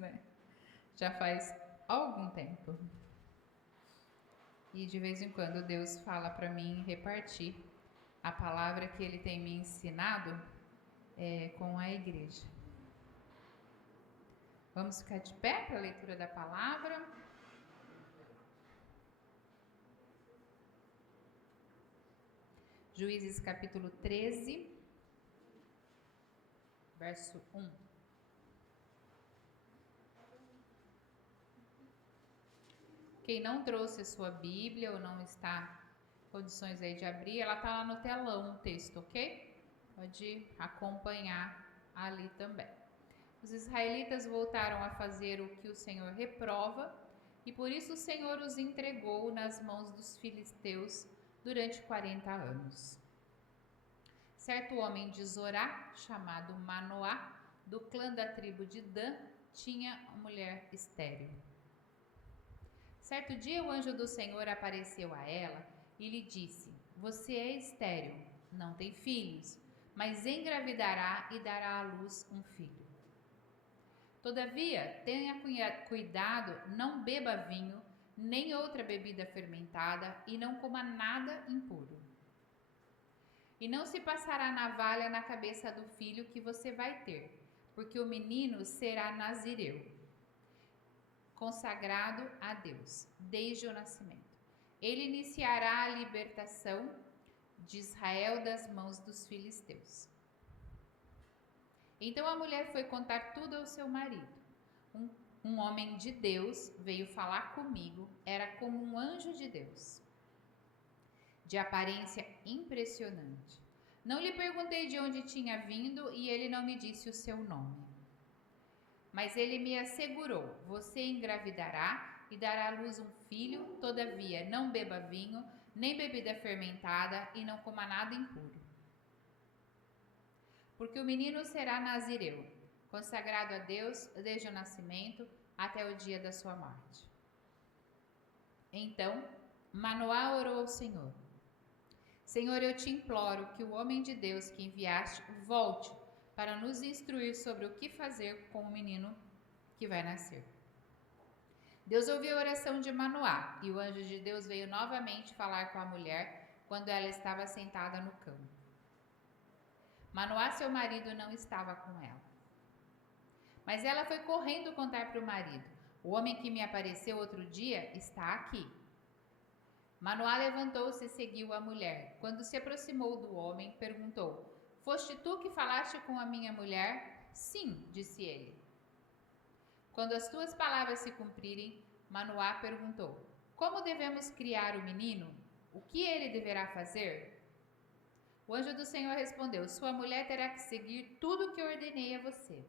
né? Já faz algum tempo. E de vez em quando Deus fala para mim repartir a palavra que Ele tem me ensinado com a igreja. Vamos ficar de pé para a leitura da palavra. Juízes capítulo 13, verso 1. Quem não trouxe a sua Bíblia ou não está em condições aí de abrir, ela está lá no telão o texto, ok? Pode acompanhar ali também. Os israelitas voltaram a fazer o que o Senhor reprova, e por isso o Senhor os entregou nas mãos dos filisteus durante 40 anos. Certo homem de Zorá, chamado Manoá, do clã da tribo de Dan, tinha uma mulher estéril. Certo dia o anjo do Senhor apareceu a ela e lhe disse: Você é estéril, não tem filhos, mas engravidará e dará à luz um filho. Todavia, tenha cuidado, não beba vinho, nem outra bebida fermentada, e não coma nada impuro. E não se passará navalha na cabeça do filho que você vai ter, porque o menino será nazireu, consagrado a Deus, desde o nascimento. Ele iniciará a libertação de Israel das mãos dos filisteus. Então a mulher foi contar tudo ao seu marido. Um homem de Deus veio falar comigo, era como um anjo de Deus, de aparência impressionante. Não lhe perguntei de onde tinha vindo e ele não me disse o seu nome. Mas ele me assegurou: você engravidará e dará à luz um filho, todavia não beba vinho, nem bebida fermentada e não coma nada impuro. Porque o menino será nazireu, consagrado a Deus desde o nascimento até o dia da sua morte. Então, Manoá orou ao Senhor: Senhor, eu te imploro que o homem de Deus que enviaste volte para nos instruir sobre o que fazer com o menino que vai nascer. Deus ouviu a oração de Manoá, e o anjo de Deus veio novamente falar com a mulher quando ela estava sentada no campo. Manoá, seu marido, não estava com ela. Mas ela foi correndo contar para o marido: o homem que me apareceu outro dia está aqui. Manoá levantou-se e seguiu a mulher. Quando se aproximou do homem, perguntou: Foste tu que falaste com a minha mulher? Sim, disse ele. Quando as tuas palavras se cumprirem, Manoá perguntou: Como devemos criar o menino? O que ele deverá fazer? O anjo do Senhor respondeu: Sua mulher terá que seguir tudo o que ordenei a você.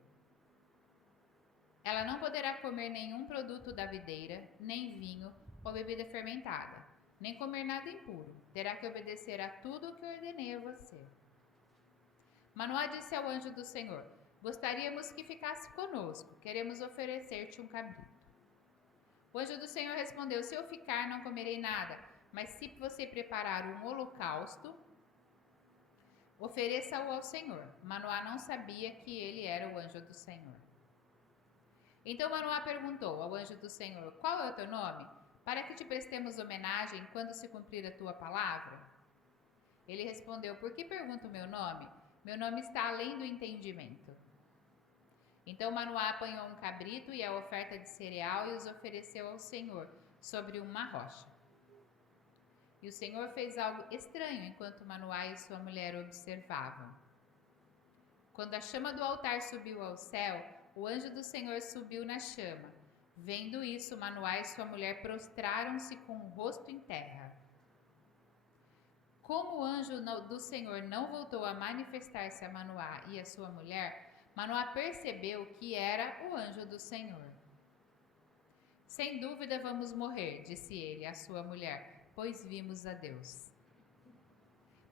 Ela não poderá comer nenhum produto da videira, nem vinho ou bebida fermentada, nem comer nada impuro. Terá que obedecer a tudo o que ordenei a você. Manoá disse ao anjo do Senhor: Gostaríamos que ficasse conosco. Queremos oferecer-te um cabrito. O anjo do Senhor respondeu: Se eu ficar, não comerei nada. Mas se você preparar um holocausto, ofereça-o ao Senhor. Manoá não sabia que ele era o anjo do Senhor. Então Manoá perguntou ao anjo do Senhor: Qual é o teu nome? Para que te prestemos homenagem quando se cumprir a tua palavra? Ele respondeu: Por que pergunta o meu nome? Meu nome está além do entendimento. Então Manoá apanhou um cabrito e a oferta de cereal e os ofereceu ao Senhor sobre uma rocha. E o Senhor fez algo estranho enquanto Manoá e sua mulher observavam. Quando a chama do altar subiu ao céu, o anjo do Senhor subiu na chama. Vendo isso, Manoá e sua mulher prostraram-se com o rosto em terra. Como o anjo do Senhor não voltou a manifestar-se a Manoá e a sua mulher, Manoá percebeu que era o anjo do Senhor. Sem dúvida vamos morrer, disse ele à sua mulher, pois vimos a Deus.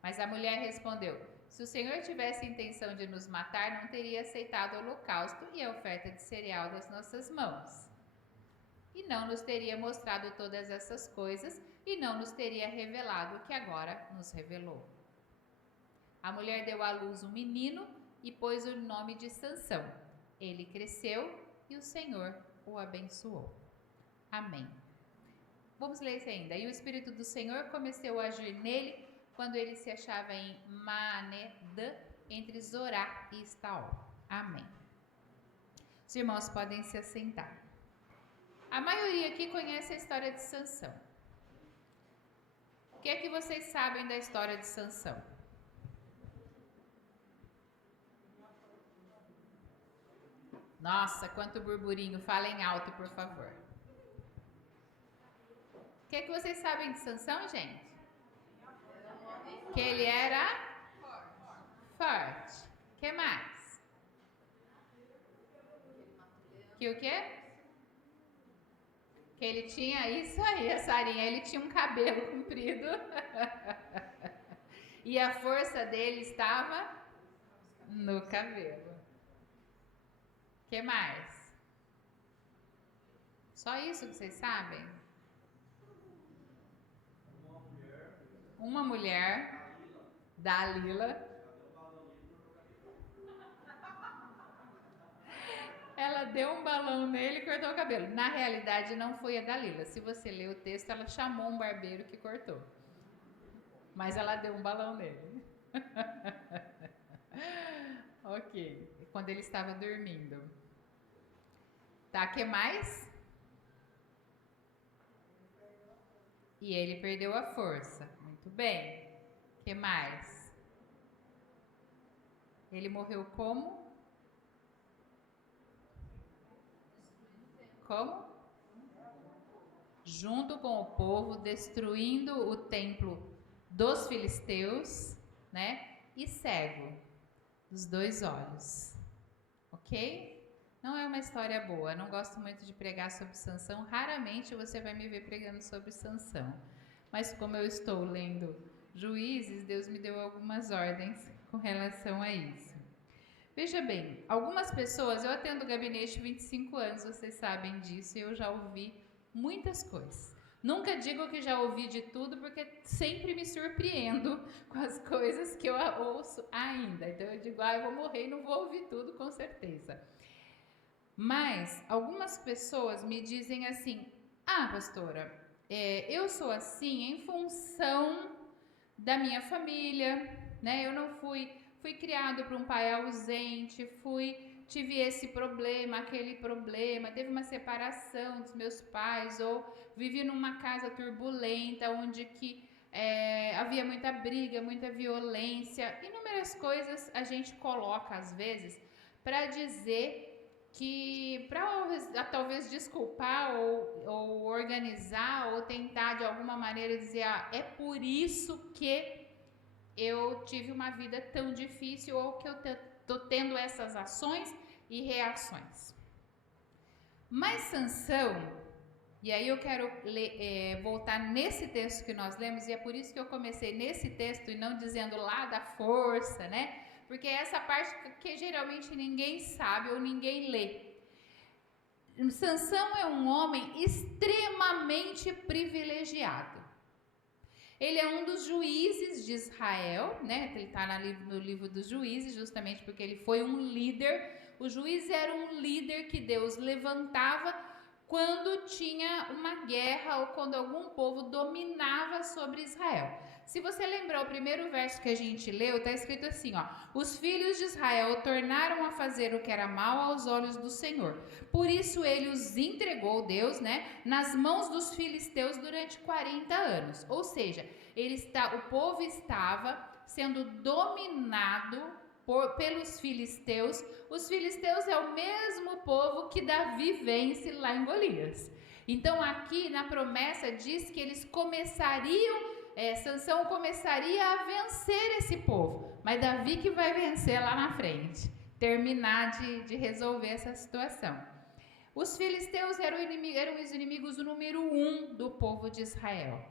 Mas a mulher respondeu: Se o Senhor tivesse intenção de nos matar, não teria aceitado o holocausto e a oferta de cereal das nossas mãos. E não nos teria mostrado todas essas coisas e não nos teria revelado o que agora nos revelou. A mulher deu à luz um menino e pôs o nome de Sansão. Ele cresceu e o Senhor o abençoou. Amém. Vamos ler isso ainda. E o Espírito do Senhor começou a agir nele quando ele se achava em Manedã, entre Zorá e Estaol. Amém. Os irmãos podem se assentar. A maioria aqui conhece a história de Sansão. O que é que vocês sabem da história de Sansão? Nossa, quanto burburinho. Falem alto, por favor. O que é que vocês sabem de Sansão, gente? Que ele era forte. O que mais? Que o quê? Que ele tinha, isso aí, a Sarinha, ele tinha um cabelo comprido. E a força dele estava no cabelo. O que mais? Só isso que vocês sabem? Uma mulher, Dalila, ela deu um balão nele e cortou o cabelo. Na realidade, não foi a Dalila. Se você ler o texto, ela chamou um barbeiro que cortou. Mas ela deu um balão nele. Ok. Quando ele estava dormindo. Tá, o que mais? E ele perdeu a força. Muito bem. O que mais? Ele morreu como? Como? Junto com o povo, destruindo o templo dos filisteus, né? E cego dos 2 olhos. Ok? Não é uma história boa. Não gosto muito de pregar sobre Sansão. Raramente você vai me ver pregando sobre Sansão. Mas como eu estou lendo Juízes, Deus me deu algumas ordens com relação a isso. Veja bem, algumas pessoas, eu atendo o gabinete 25 anos, vocês sabem disso, e eu já ouvi muitas coisas. Nunca digo que já ouvi de tudo, porque sempre me surpreendo com as coisas que eu ouço ainda. Então eu digo, eu vou morrer e não vou ouvir tudo, com certeza. Mas algumas pessoas me dizem assim, pastora, eu sou assim em função da minha família, né? Eu não fui criado por um pai ausente, tive esse problema, aquele problema, teve uma separação dos meus pais, ou vivi numa casa turbulenta, onde que havia muita briga, muita violência, inúmeras coisas a gente coloca às vezes para dizer que, para talvez desculpar ou organizar ou tentar de alguma maneira dizer, é por isso que eu tive uma vida tão difícil ou que eu estou tendo essas ações e reações. Mas Sansão, e aí eu quero voltar nesse texto que nós lemos, e é por isso que eu comecei nesse texto e não dizendo lá da força, né? Porque é essa parte que geralmente ninguém sabe ou ninguém lê. Sansão é um homem extremamente privilegiado. Ele é um dos juízes de Israel, né? Ele está no livro dos juízes, justamente porque ele foi um líder. O juiz era um líder que Deus levantava quando tinha uma guerra ou quando algum povo dominava sobre Israel. Se você lembrar o primeiro verso que a gente leu, está escrito assim, os filhos de Israel tornaram a fazer o que era mal aos olhos do Senhor. Por isso ele os entregou, Deus, né, nas mãos dos filisteus durante 40 anos. Ou seja, o povo estava sendo dominado pelos filisteus. Os filisteus é o mesmo povo que Davi vence lá em Golias. Então aqui na promessa diz que eles Sansão começaria a vencer esse povo, mas Davi que vai vencer lá na frente, terminar de resolver essa situação. Os filisteus eram os inimigos número 1 do povo de Israel.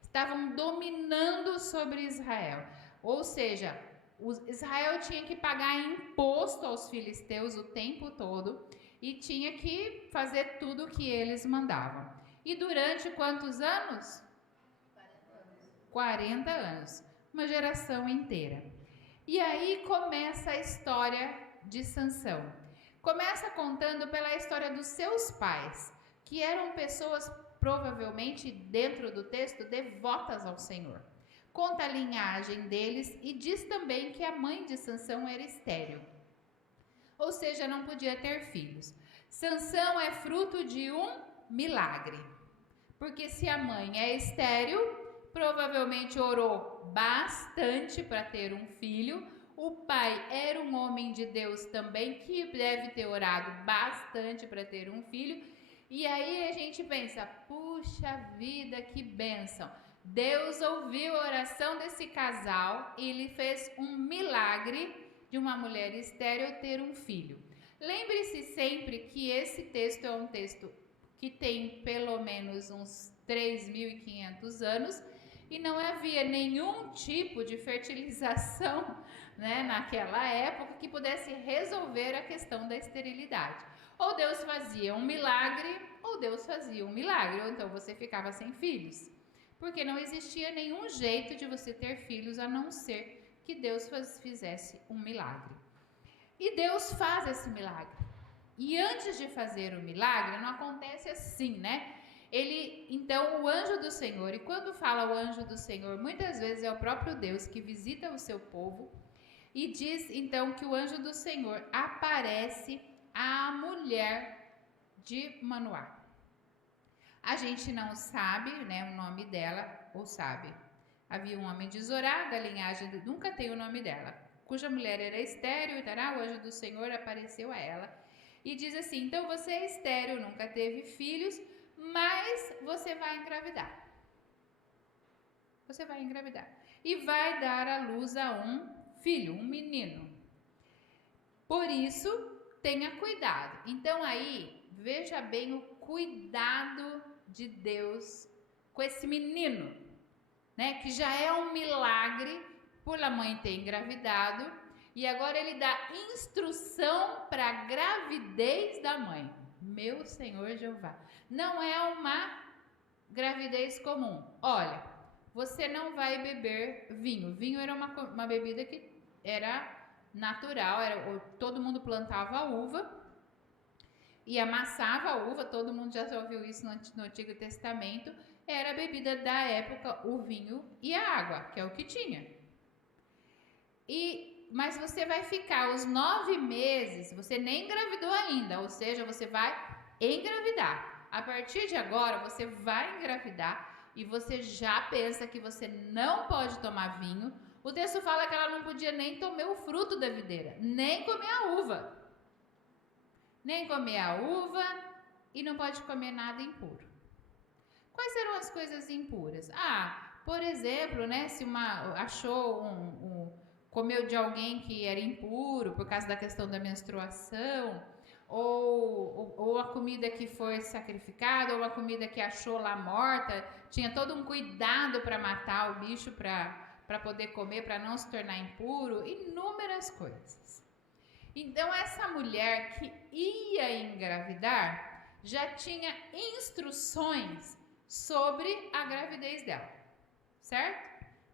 Estavam dominando sobre Israel, ou seja, Israel tinha que pagar imposto aos filisteus o tempo todo e tinha que fazer tudo o que eles mandavam. E durante quantos anos? 40 anos, uma geração inteira. E aí começa a história de Sansão. Começa contando pela história dos seus pais, que eram pessoas provavelmente dentro do texto devotas ao Senhor. Conta a linhagem deles e diz também que a mãe de Sansão era estéril, ou seja, não podia ter filhos. Sansão é fruto de um milagre, porque se a mãe é estéril, provavelmente orou bastante para ter um filho. O pai era um homem de Deus também, que deve ter orado bastante para ter um filho. E aí a gente pensa, puxa vida, que bênção! Deus ouviu a oração desse casal e ele fez um milagre de uma mulher estéril ter um filho. Lembre-se sempre que esse texto é um texto que tem pelo menos uns 3.500 anos e não havia nenhum tipo de fertilização, né, naquela época que pudesse resolver a questão da esterilidade. Ou Deus fazia um milagre, ou Deus fazia um milagre, ou então você ficava sem filhos. Porque não existia nenhum jeito de você ter filhos a não ser que Deus fizesse um milagre. E Deus faz esse milagre. E antes de fazer o milagre, não acontece assim, né? Então, o anjo do Senhor, e quando fala o anjo do Senhor, muitas vezes é o próprio Deus que visita o seu povo, e diz então que o anjo do Senhor aparece à mulher de Manoá. A gente não sabe, né, o nome dela, ou sabe. Havia um homem de Zorá, da linhagem, nunca tem o nome dela, cuja mulher era estéril, o anjo do Senhor apareceu a ela e diz assim: então você é estéril, nunca teve filhos, mas você vai engravidar. Você vai engravidar. E vai dar à luz a um filho, um menino. Por isso, tenha cuidado. Então aí, veja bem o cuidado de Deus com esse menino, né? Que já é um milagre por a mãe ter engravidado. E agora ele dá instrução para a gravidez da mãe. Meu Senhor Jeová. Não é uma gravidez comum. Olha, você não vai beber vinho. Vinho era uma bebida que era natural, todo mundo plantava uva e amassava a uva, todo mundo já ouviu isso no Antigo Testamento, era a bebida da época, o vinho e a água, que é o que tinha. Mas você vai ficar os 9 meses, você nem engravidou ainda, ou seja, você vai engravidar. A partir de agora, você vai engravidar e você já pensa que você não pode tomar vinho. O texto fala que ela não podia nem comer o fruto da videira, nem comer a uva. Nem comer a uva e não pode comer nada impuro. Quais serão as coisas impuras? Por exemplo, né, se comeu de alguém que era impuro por causa da questão da menstruação, ou a comida que foi sacrificada, ou a comida que achou lá morta, tinha todo um cuidado para matar o bicho para poder comer, para não se tornar impuro, inúmeras coisas. Então, essa mulher que ia engravidar já tinha instruções sobre a gravidez dela, certo?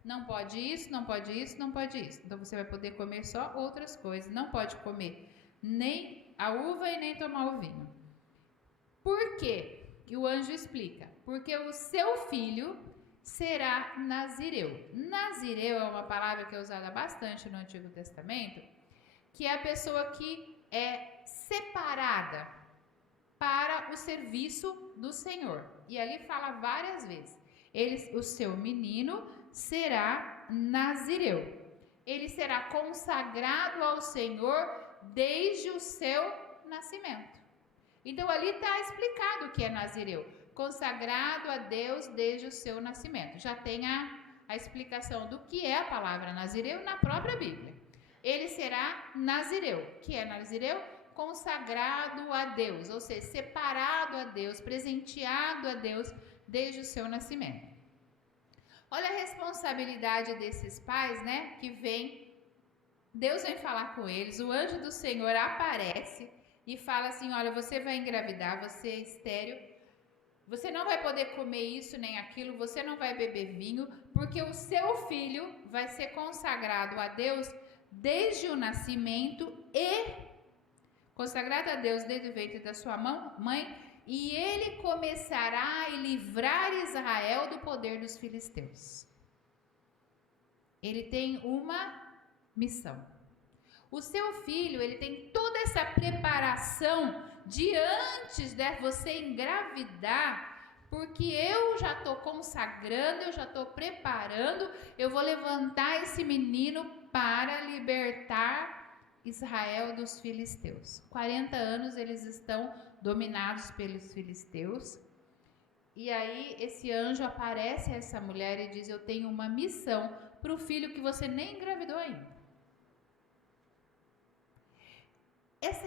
Não pode isso, não pode isso, não pode isso. Então, você vai poder comer só outras coisas. Não pode comer nem a uva e nem tomar o vinho. Por quê? E o anjo explica. Porque o seu filho será nazireu. Nazireu é uma palavra que é usada bastante no Antigo Testamento, que é a pessoa que é separada para o serviço do Senhor. E ali fala várias vezes. O seu menino será nazireu. Ele será consagrado ao Senhor desde o seu nascimento. Então ali está explicado o que é nazireu. Consagrado a Deus desde o seu nascimento. Já tem a explicação do que é a palavra nazireu na própria Bíblia. Ele será nazireu. O que é nazireu? Consagrado a Deus, ou seja, separado a Deus, presenteado a Deus desde o seu nascimento. Olha a responsabilidade desses pais, né? Que Deus vem falar com eles, o anjo do Senhor aparece e fala assim: olha, você vai engravidar, você é estéril, você não vai poder comer isso nem aquilo, você não vai beber vinho, porque o seu filho vai ser consagrado a Deus desde o nascimento e consagrado a Deus desde o ventre da sua mãe, e ele começará a livrar Israel do poder dos filisteus. Ele tem uma missão. O seu filho, ele tem toda essa preparação de antes de você engravidar, porque eu já estou consagrando, eu já estou preparando, eu vou levantar esse menino para libertar Israel dos filisteus. 40 anos eles estão dominados pelos filisteus. E aí esse anjo aparece a essa mulher e diz: eu tenho uma missão para o filho que você nem engravidou ainda.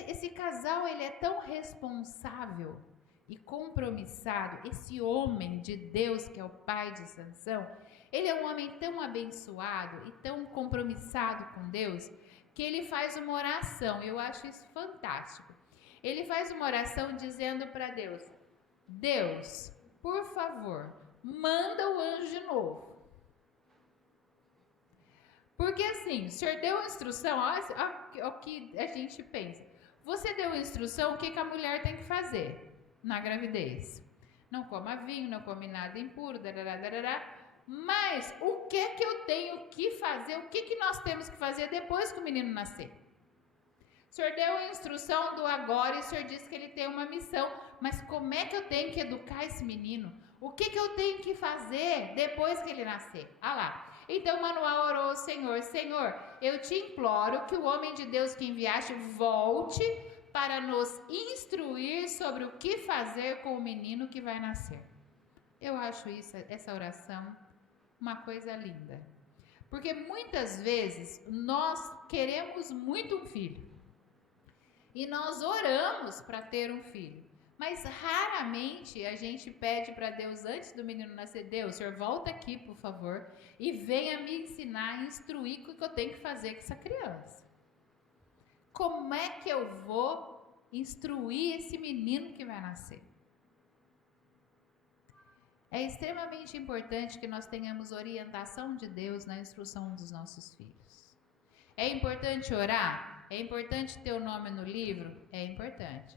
Esse casal, ele é tão responsável e compromissado. Esse homem de Deus, que é o pai de Sansão, ele é um homem tão abençoado e tão compromissado com Deus, que ele faz uma oração. Eu acho isso fantástico. Ele faz uma oração dizendo para Deus: Deus, por favor, manda o anjo de novo. Porque assim, o Senhor deu a instrução, olha o que a gente pensa. Você deu a instrução, o que a mulher tem que fazer na gravidez? Não coma vinho, não come nada impuro, mas o que eu tenho que fazer? O que nós temos que fazer depois que o menino nascer? O Senhor deu a instrução do agora e o Senhor disse que ele tem uma missão, mas como é que eu tenho que educar esse menino? O que eu tenho que fazer depois que ele nascer? Ah lá. Então Manoá orou ao Senhor: Senhor, eu te imploro que o homem de Deus que enviaste volte para nos instruir sobre o que fazer com o menino que vai nascer. Eu acho essa oração uma coisa linda. Porque muitas vezes nós queremos muito um filho. E nós oramos para ter um filho. Mas raramente a gente pede para Deus, antes do menino nascer: Deus, Senhor, volta aqui, por favor, e venha me ensinar, instruir o que eu tenho que fazer com essa criança. Como é que eu vou instruir esse menino que vai nascer? É extremamente importante que nós tenhamos orientação de Deus na instrução dos nossos filhos. É importante orar? É importante ter o nome no livro? É importante.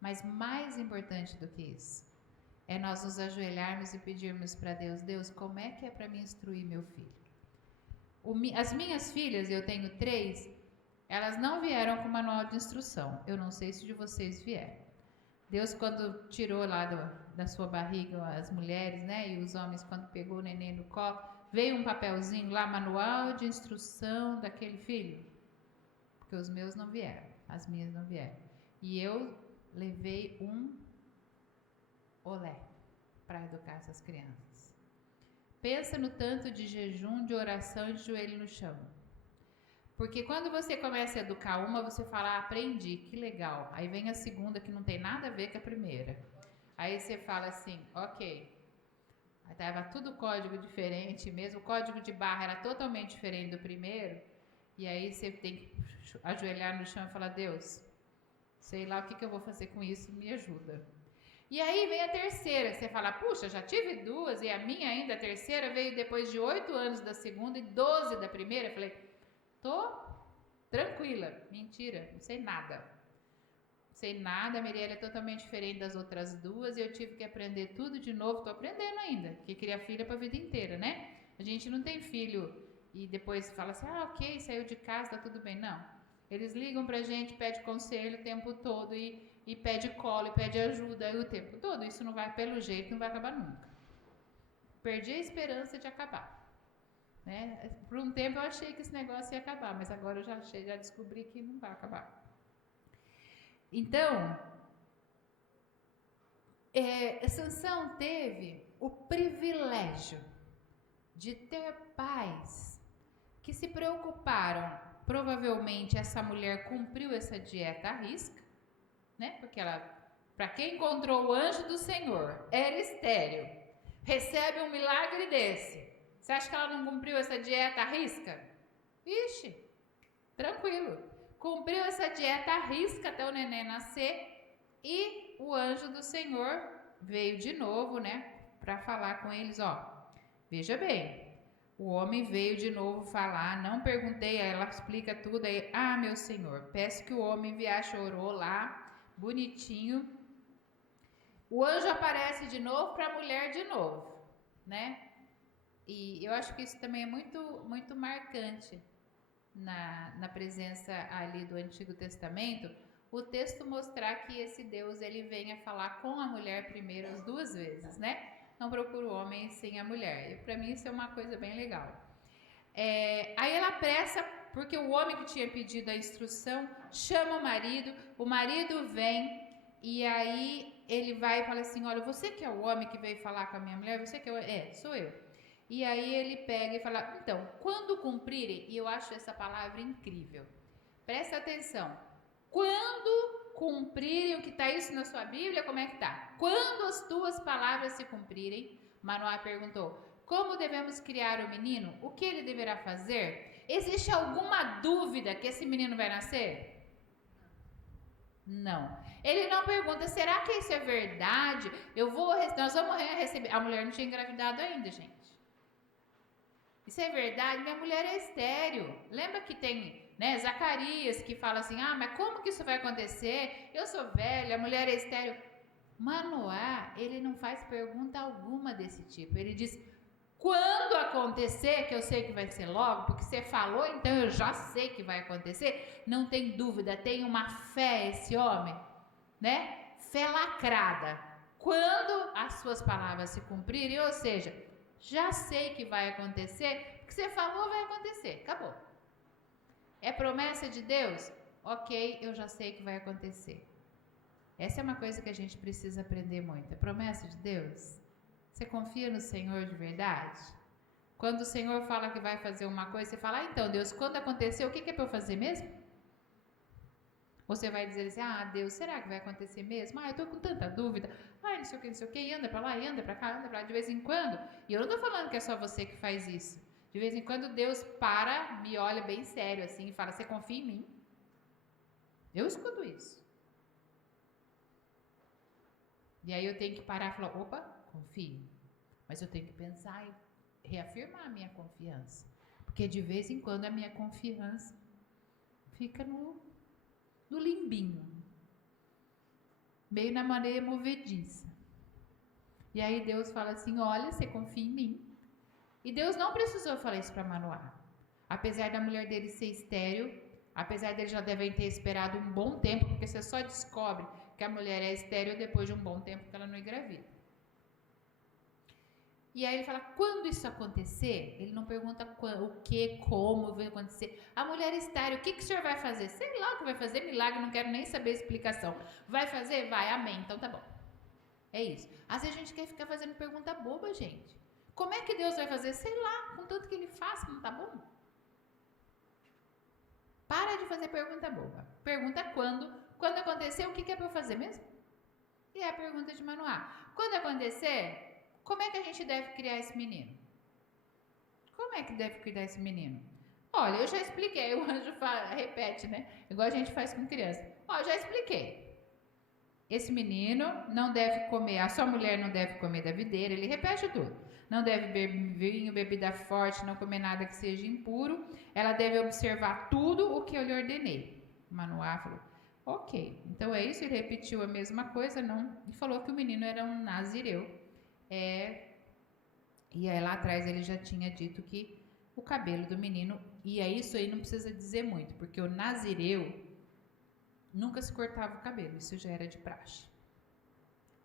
Mas mais importante do que isso, é nós nos ajoelharmos e pedirmos para Deus: Deus, como é que é para mim instruir meu filho? As minhas filhas, eu tenho 3, elas não vieram com manual de instrução. Eu não sei se de vocês vieram. Deus, quando tirou lá da sua barriga as mulheres, né, e os homens, quando pegou o neném no colo, veio um papelzinho lá, manual de instrução daquele filho. Porque os meus não vieram, as minhas não vieram. E eu levei um olé para educar essas crianças. Pensa no tanto de jejum, de oração e de joelho no chão. Porque quando você começa a educar uma, você fala: aprendi, que legal. Aí vem a segunda, que não tem nada a ver com a primeira. Aí você fala assim: ok. Aí estava tudo código diferente mesmo, o código de barra era totalmente diferente do primeiro. E aí você tem que ajoelhar no chão e falar: Deus, sei lá o que eu vou fazer com isso, me ajuda. E aí vem a terceira, você fala: puxa, já tive 2 e a minha ainda, a terceira, veio depois de 8 anos da segunda e 12 da primeira. Eu falei: tô tranquila. Mentira, não sei nada. Não sei nada, a Mirielle é totalmente diferente das outras 2 e eu tive que aprender tudo de novo. Tô aprendendo ainda, porque queria filha para a vida inteira, né? A gente não tem filho e depois fala assim: ok, saiu de casa, tá tudo bem. Não. Eles ligam pra gente, pede conselho o tempo todo e pede colo, e pede ajuda o tempo todo. Isso não vai, pelo jeito, não vai acabar nunca. Perdi a esperança de acabar. Né? Por um tempo eu achei que esse negócio ia acabar, mas agora eu já descobri que não vai acabar. Então, Sansão teve o privilégio de ter pais que se preocuparam. Provavelmente essa mulher cumpriu essa dieta à risca, né? Porque ela, para quem encontrou o anjo do Senhor, era estéril, recebe um milagre desse. Você acha que ela não cumpriu essa dieta à risca? Vixe, tranquilo. Cumpriu essa dieta à risca até o neném nascer e o anjo do Senhor veio de novo, né? Para falar com eles: ó, veja bem, O homem veio de novo falar, não perguntei, ela explica tudo aí. Ah, meu senhor, peço que o homem viaje, chorou lá, bonitinho. O anjo aparece de novo para a mulher de novo, né? E eu acho que isso também é muito marcante na presença ali do Antigo Testamento, o texto mostrar que esse Deus ele vem a falar com a mulher primeiro as duas vezes, né? Não procura o homem sem a mulher. E para mim isso é uma coisa bem legal. Aí ela apressa, porque o homem que tinha pedido a instrução chama o marido vem, e aí ele vai e fala assim: olha, você que é o homem que veio falar com a minha mulher, você que sou eu. E aí ele pega e fala: então, quando cumprirem, e eu acho essa palavra incrível, presta atenção, quando cumprirem, o que está isso na sua Bíblia, como é que está? Quando as tuas palavras se cumprirem, Manoá perguntou: como devemos criar o menino? O que ele deverá fazer? Existe alguma dúvida que esse menino vai nascer? Não. Ele não pergunta: será que isso é verdade? Nós vamos receber. A mulher não tinha engravidado ainda, gente. Isso é verdade? Minha mulher é estéril. Lembra que tem, né, Zacarias que fala assim: ah, mas como que isso vai acontecer? Eu sou velha, a mulher é estéril. Manoá, ele não faz pergunta alguma desse tipo. Ele diz: quando acontecer, que eu sei que vai ser logo, porque você falou, então eu já sei que vai acontecer. Não tem dúvida, tem uma fé esse homem, né? Fé lacrada. Quando as suas palavras se cumprirem, ou seja, já sei que vai acontecer, porque você falou, vai acontecer. Acabou. É promessa de Deus? Ok, eu já sei que vai acontecer. Essa é uma coisa que a gente precisa aprender muito. É promessa de Deus? Você confia no Senhor de verdade? Quando o Senhor fala que vai fazer uma coisa, você fala: ah, então Deus, quando acontecer, o que é para eu fazer mesmo? Ou você vai dizer assim: ah, Deus, será que vai acontecer mesmo? Ah, eu tô com tanta dúvida. Ah, não sei o que, e anda para lá, e anda para cá, anda para lá, de vez em quando. E eu não tô falando que é só você que faz isso. De vez em quando Deus para, me olha bem sério assim e fala: você confia em mim? Eu escuto isso. E aí eu tenho que parar e falar: opa, confio. Mas eu tenho que pensar e reafirmar a minha confiança. Porque de vez em quando a minha confiança fica no limbinho. Meio na maneira movediça. E aí Deus fala assim: olha, você confia em mim. E Deus não precisou falar isso para Manoá. Apesar da mulher dele ser estéril, apesar dele já devem ter esperado um bom tempo, porque você só descobre que a mulher é estéril depois de um bom tempo que ela não engravida. E aí ele fala: quando isso acontecer, ele não pergunta o que, como vai acontecer. A mulher estéril, o que o senhor vai fazer? Sei lá o que vai fazer, milagre, não quero nem saber a explicação. Vai fazer? Vai, amém, então tá bom. É isso. Às vezes a gente quer ficar fazendo pergunta boba, gente. Como é que Deus vai fazer? Sei lá, com tanto que ele faz, não tá bom? Para de fazer pergunta boba. Pergunta quando. Quando acontecer, o que é para eu fazer mesmo? E é a pergunta de Manoá. Quando acontecer, como é que a gente deve criar esse menino? Como é que deve criar esse menino? Olha, eu já expliquei, o anjo repete, né? Igual a gente faz com criança. Ó, eu já expliquei. Esse menino não deve comer, a sua mulher não deve comer da videira, ele repete tudo. Não deve beber vinho, bebida forte, não comer nada que seja impuro. Ela deve observar tudo o que eu lhe ordenei. Manoá falou: ok, então é isso. Ele repetiu a mesma coisa, não, e falou que o menino era um nazireu. E aí lá atrás ele já tinha dito que o cabelo do menino, e é isso aí, não precisa dizer muito, porque o nazireu nunca se cortava o cabelo, isso já era de praxe.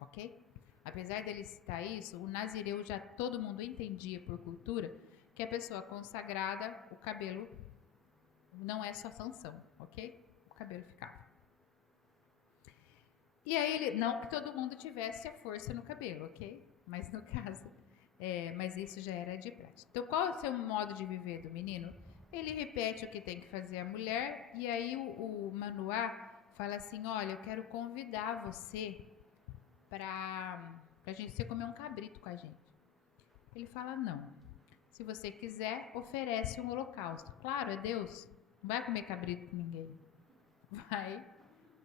Ok? Apesar dele citar isso, o nazireu já todo mundo entendia por cultura que a pessoa consagrada, o cabelo não é só sanção, ok? O cabelo ficava. E aí, não que todo mundo tivesse a força no cabelo, ok? Mas no caso, mas isso já era de prática. Então, qual é o seu modo de viver do menino? Ele repete o que tem que fazer a mulher, e aí o Manoá fala assim: olha, eu quero convidar você para você comer um cabrito com a gente. Ele fala: não. Se você quiser, oferece um holocausto. Claro, é Deus. Não vai comer cabrito com ninguém.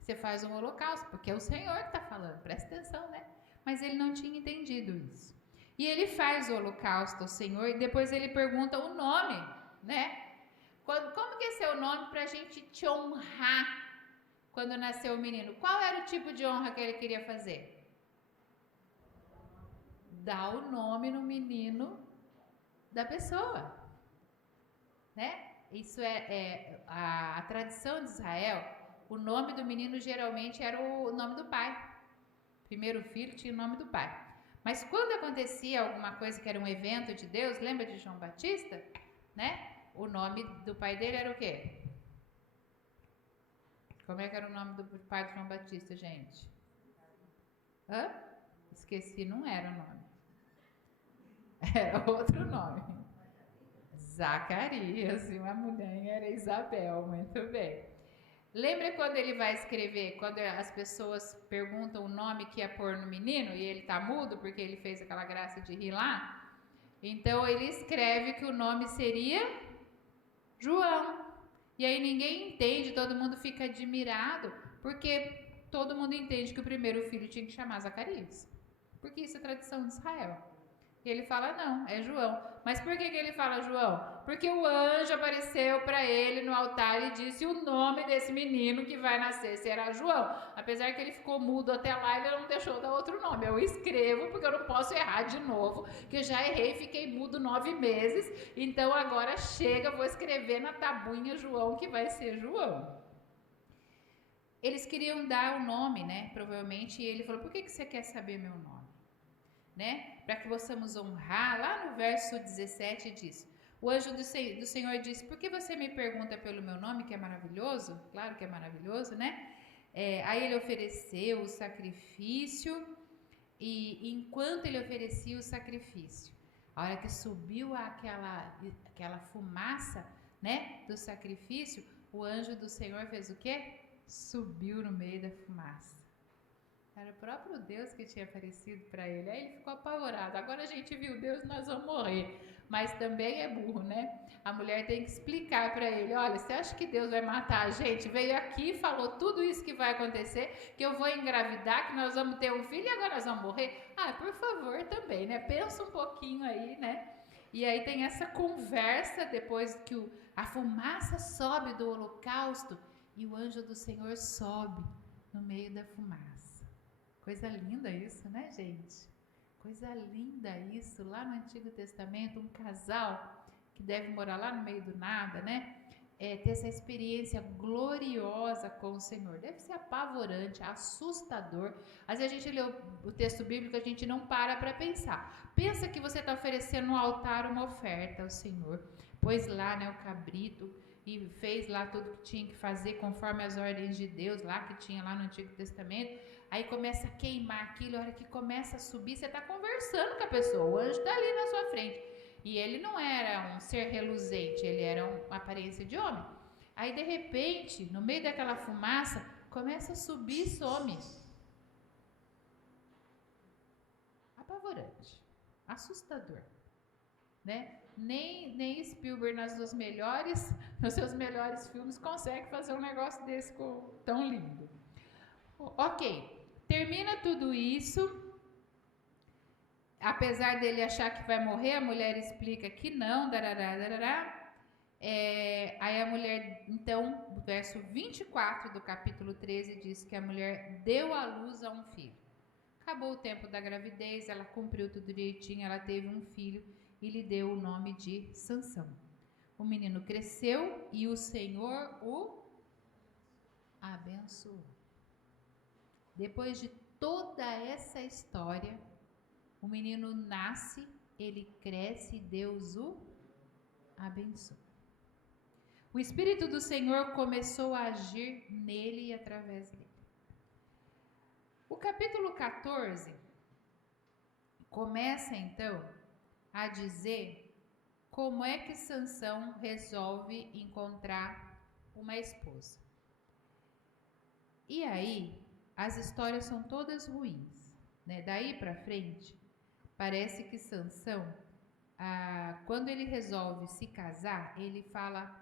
Você faz um holocausto, porque é o Senhor que está falando. Presta atenção, né? Mas ele não tinha entendido isso. E ele faz o holocausto ao Senhor e depois ele pergunta o nome, né? Como que é seu nome para a gente te honrar quando nasceu o menino? Qual era o tipo de honra que ele queria fazer? Dar o nome no menino da pessoa, né? Isso é a tradição de Israel. O nome do menino geralmente era o nome do pai. Primeiro filho tinha o nome do pai. Mas quando acontecia alguma coisa que era um evento de Deus, lembra de João Batista, né? O nome do pai dele era o quê? Como é que era o nome do pai de João Batista, gente? Hã? Esqueci, não era o nome. Era outro nome. Zacarias, e uma mulher era Isabel, muito bem. Lembra quando ele vai escrever, quando as pessoas perguntam o nome que ia pôr no menino e ele tá mudo porque ele fez aquela graça de rir lá? Então ele escreve que o nome seria João. E aí ninguém entende, todo mundo fica admirado, porque todo mundo entende que o primeiro filho tinha que chamar Zacarias. Porque isso é tradição de Israel. E ele fala, não, é João. Mas por que ele fala João? Porque o anjo apareceu para ele no altar e disse o nome desse menino que vai nascer será João. Apesar que ele ficou mudo até lá, ele não deixou dar outro nome. Eu escrevo porque eu não posso errar de novo, que eu já errei e fiquei mudo 9 meses. Então agora chega, vou escrever na tabuinha João, que vai ser João. Eles queriam dar o nome, né? Provavelmente, e ele falou, por que você quer saber meu nome? Né? Para que possamos honrar, lá no verso 17 diz, o anjo do Senhor disse, por que você me pergunta pelo meu nome, que é maravilhoso? Claro que é maravilhoso, né? Aí ele ofereceu o sacrifício, e enquanto ele oferecia o sacrifício, a hora que subiu aquela fumaça, né, do sacrifício, o anjo do Senhor fez o quê? Subiu no meio da fumaça. Era o próprio Deus que tinha aparecido para ele. Aí ele ficou apavorado. Agora a gente viu Deus, nós vamos morrer. Mas também é burro, né? A mulher tem que explicar para ele: olha, você acha que Deus vai matar a gente? Veio aqui, falou tudo isso que vai acontecer, que eu vou engravidar, que nós vamos ter um filho e agora nós vamos morrer? Ah, por favor, também, né? Pensa um pouquinho aí, né? E aí tem essa conversa depois que a fumaça sobe do holocausto e o anjo do Senhor sobe no meio da fumaça. Coisa linda isso, né, gente? Coisa linda isso. Lá no Antigo Testamento, um casal que deve morar lá no meio do nada, né? Ter essa experiência gloriosa com o Senhor. Deve ser apavorante, assustador. Às vezes a gente lê o texto bíblico e a gente não para pensar. Pensa que você está oferecendo no altar uma oferta ao Senhor. Pôs lá, né, o cabrito e fez lá tudo que tinha que fazer conforme as ordens de Deus lá que tinha lá no Antigo Testamento. Aí começa a queimar aquilo, a hora que começa a subir, você está conversando com a pessoa, o anjo está ali na sua frente. E ele não era um ser reluzente, ele era uma aparência de homem. Aí de repente, no meio daquela fumaça, começa a subir e some. Apavorante, assustador, né? Nem Spielberg nos seus melhores filmes consegue fazer um negócio desse tão lindo. Ok. Termina tudo isso, apesar dele achar que vai morrer, a mulher explica que não, aí a mulher, então, o verso 24 do capítulo 13 diz que a mulher deu à luz a um filho. Acabou o tempo da gravidez, ela cumpriu tudo direitinho, ela teve um filho e lhe deu o nome de Sansão. O menino cresceu e o Senhor o abençoou. Depois de toda essa história, o menino nasce, ele cresce e Deus o abençoa. O Espírito do Senhor começou a agir nele e através dele. O capítulo 14 começa então a dizer como é que Sansão resolve encontrar uma esposa. E aí, as histórias são todas ruins, né? Daí para frente, parece que Sansão, quando ele resolve se casar, ele fala,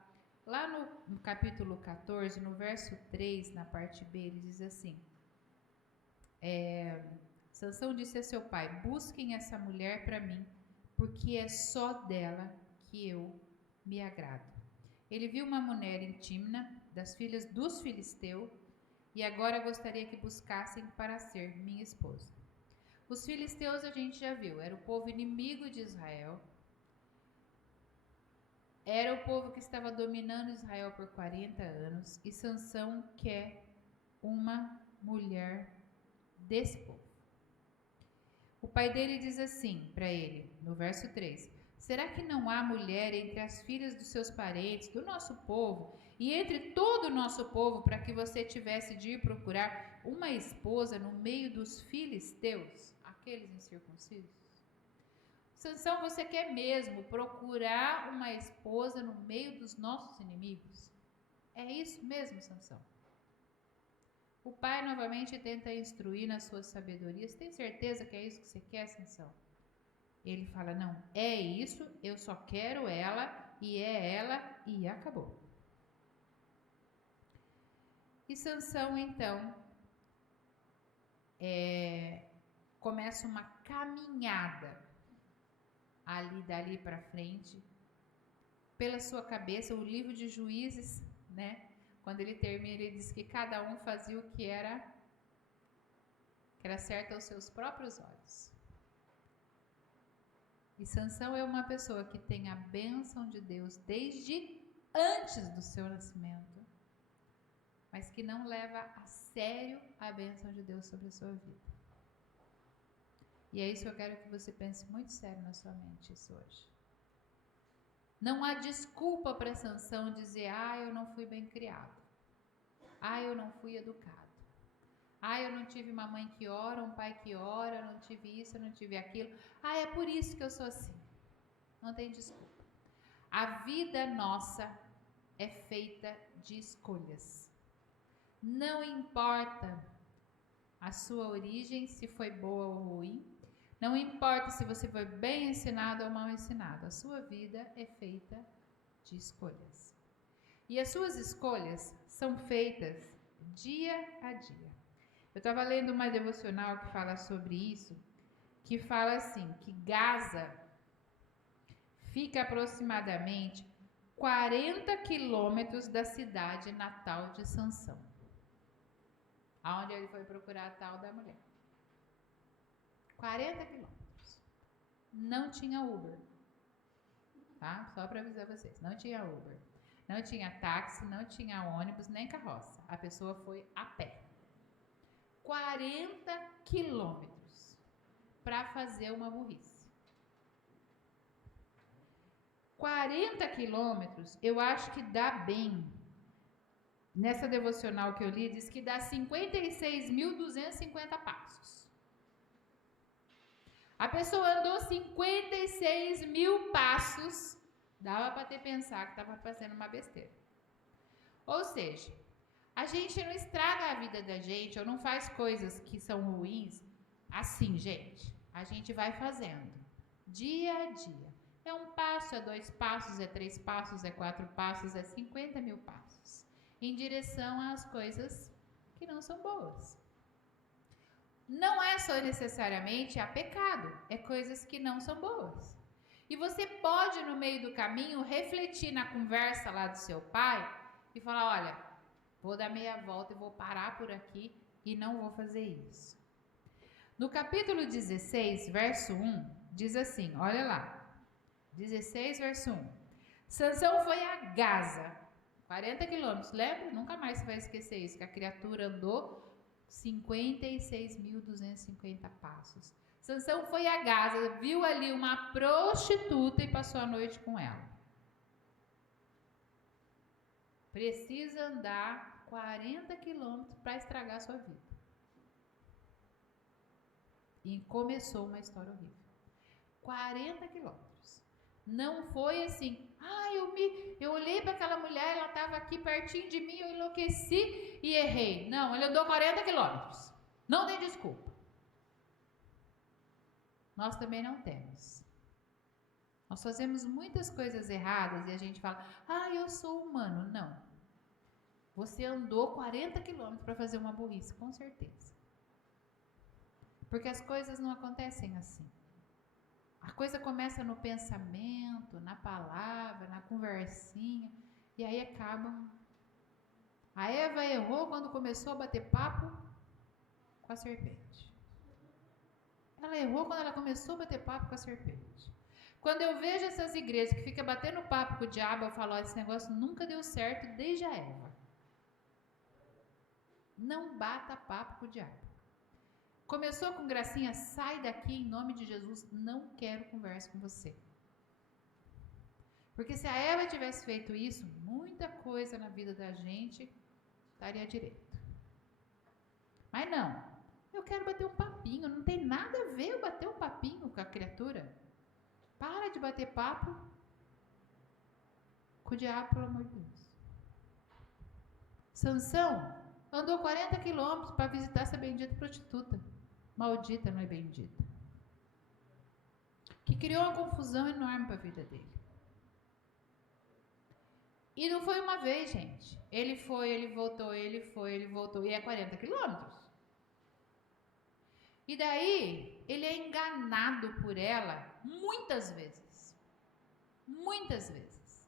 lá no capítulo 14, no verso 3, na parte B, ele diz assim, Sansão disse a seu pai: busquem essa mulher para mim, porque é só dela que eu me agrado. Ele viu uma mulher em Tímna, das filhas dos filisteus, e agora gostaria que buscassem para ser minha esposa. Os filisteus a gente já viu, era o povo inimigo de Israel. Era o povo que estava dominando Israel por 40 anos, e Sansão quer uma mulher desse povo. O pai dele diz assim para ele, no verso 3: será que não há mulher entre as filhas dos seus parentes, do nosso povo, e entre todo o nosso povo, para que você tivesse de ir procurar uma esposa no meio dos filisteus, aqueles incircuncisos? Sansão, você quer mesmo procurar uma esposa no meio dos nossos inimigos? É isso mesmo, Sansão? O pai novamente tenta instruir na sua sabedoria. Você tem certeza que é isso que você quer, Sansão? Ele fala: não, é isso, eu só quero ela, e é ela, e acabou. E Sansão, então, começa uma caminhada ali, dali para frente, pela sua cabeça. O livro de Juízes, né? Quando ele termina, ele diz que cada um fazia o que era certo aos seus próprios olhos. E Sansão é uma pessoa que tem a bênção de Deus desde antes do seu nascimento, mas que não leva a sério a bênção de Deus sobre a sua vida. E é isso que eu quero que você pense muito sério na sua mente isso hoje. Não há desculpa para Sansão dizer: eu não fui bem criado. Eu não fui educado. Eu não tive uma mãe que ora, um pai que ora, eu não tive isso, eu não tive aquilo. É por isso que eu sou assim. Não tem desculpa. A vida nossa é feita de escolhas. Não importa a sua origem, se foi boa ou ruim. Não importa se você foi bem ensinado ou mal ensinado. A sua vida é feita de escolhas. E as suas escolhas são feitas dia a dia. Eu estava lendo uma devocional que fala sobre isso, que fala assim, que Gaza fica aproximadamente 40 quilômetros da cidade natal de Sansão, aonde ele foi procurar a tal da mulher. 40 quilômetros. Não tinha Uber, tá? Só para avisar vocês, não tinha Uber. Não tinha táxi, não tinha ônibus, nem carroça. A pessoa foi a pé. 40 quilômetros para fazer uma burrice. 40 quilômetros, eu acho que dá bem. Nessa devocional que eu li, diz que dá 56.250 passos. A pessoa andou 56.000 passos, dava para ter pensar que estava fazendo uma besteira. Ou seja, a gente não estraga a vida da gente, ou não faz coisas que são ruins assim, gente. A gente vai fazendo, dia a dia. É 1 passo, é 2 passos, é 3 passos, é 4 passos, é 50.000 passos. Em direção às coisas que não são boas. Não é só necessariamente a pecado, é coisas que não são boas. E você pode, no meio do caminho, refletir na conversa lá do seu pai e falar: olha, vou dar meia volta e vou parar por aqui e não vou fazer isso. No capítulo 16, verso 1, diz assim, olha lá. 16, verso 1. Sansão foi a Gaza, 40 quilômetros. Lembra? Nunca mais você vai esquecer isso, que a criatura andou 56.250 passos. Sansão foi a Gaza, viu ali uma prostituta e passou a noite com ela. Precisa andar 40 quilômetros para estragar a sua vida. E começou uma história horrível. 40 quilômetros. Não foi assim, eu olhei para aquela mulher, ela estava aqui pertinho de mim, eu enlouqueci e errei. Não, ele andou 40 quilômetros. Não tem desculpa. Nós também não temos. Nós fazemos muitas coisas erradas e a gente fala: eu sou humano. Não. Você andou 40 quilômetros para fazer uma burrice, com certeza. Porque as coisas não acontecem assim. A coisa começa no pensamento, na palavra, na conversinha, e aí acabam. A Eva errou quando começou a bater papo com a serpente. Ela errou quando ela começou a bater papo com a serpente. Quando eu vejo essas igrejas que ficam batendo papo com o diabo, eu falo, esse negócio nunca deu certo desde a Eva. Não bata papo com o diabo. Começou com gracinha, sai daqui em nome de Jesus, não quero conversa com você. Porque se a Eva tivesse feito isso, muita coisa na vida da gente estaria direito. Mas não, eu quero bater um papinho, não tem nada a ver eu bater um papinho com a criatura. Para de bater papo com o diabo, pelo amor de Deus. Sansão andou 40 quilômetros para visitar essa bendita prostituta. Maldita, não é bendita. Que criou uma confusão enorme para a vida dele. E não foi uma vez, gente. Ele foi, ele voltou, ele foi, ele voltou. E é 40 quilômetros. E daí, ele é enganado por ela muitas vezes. Muitas vezes.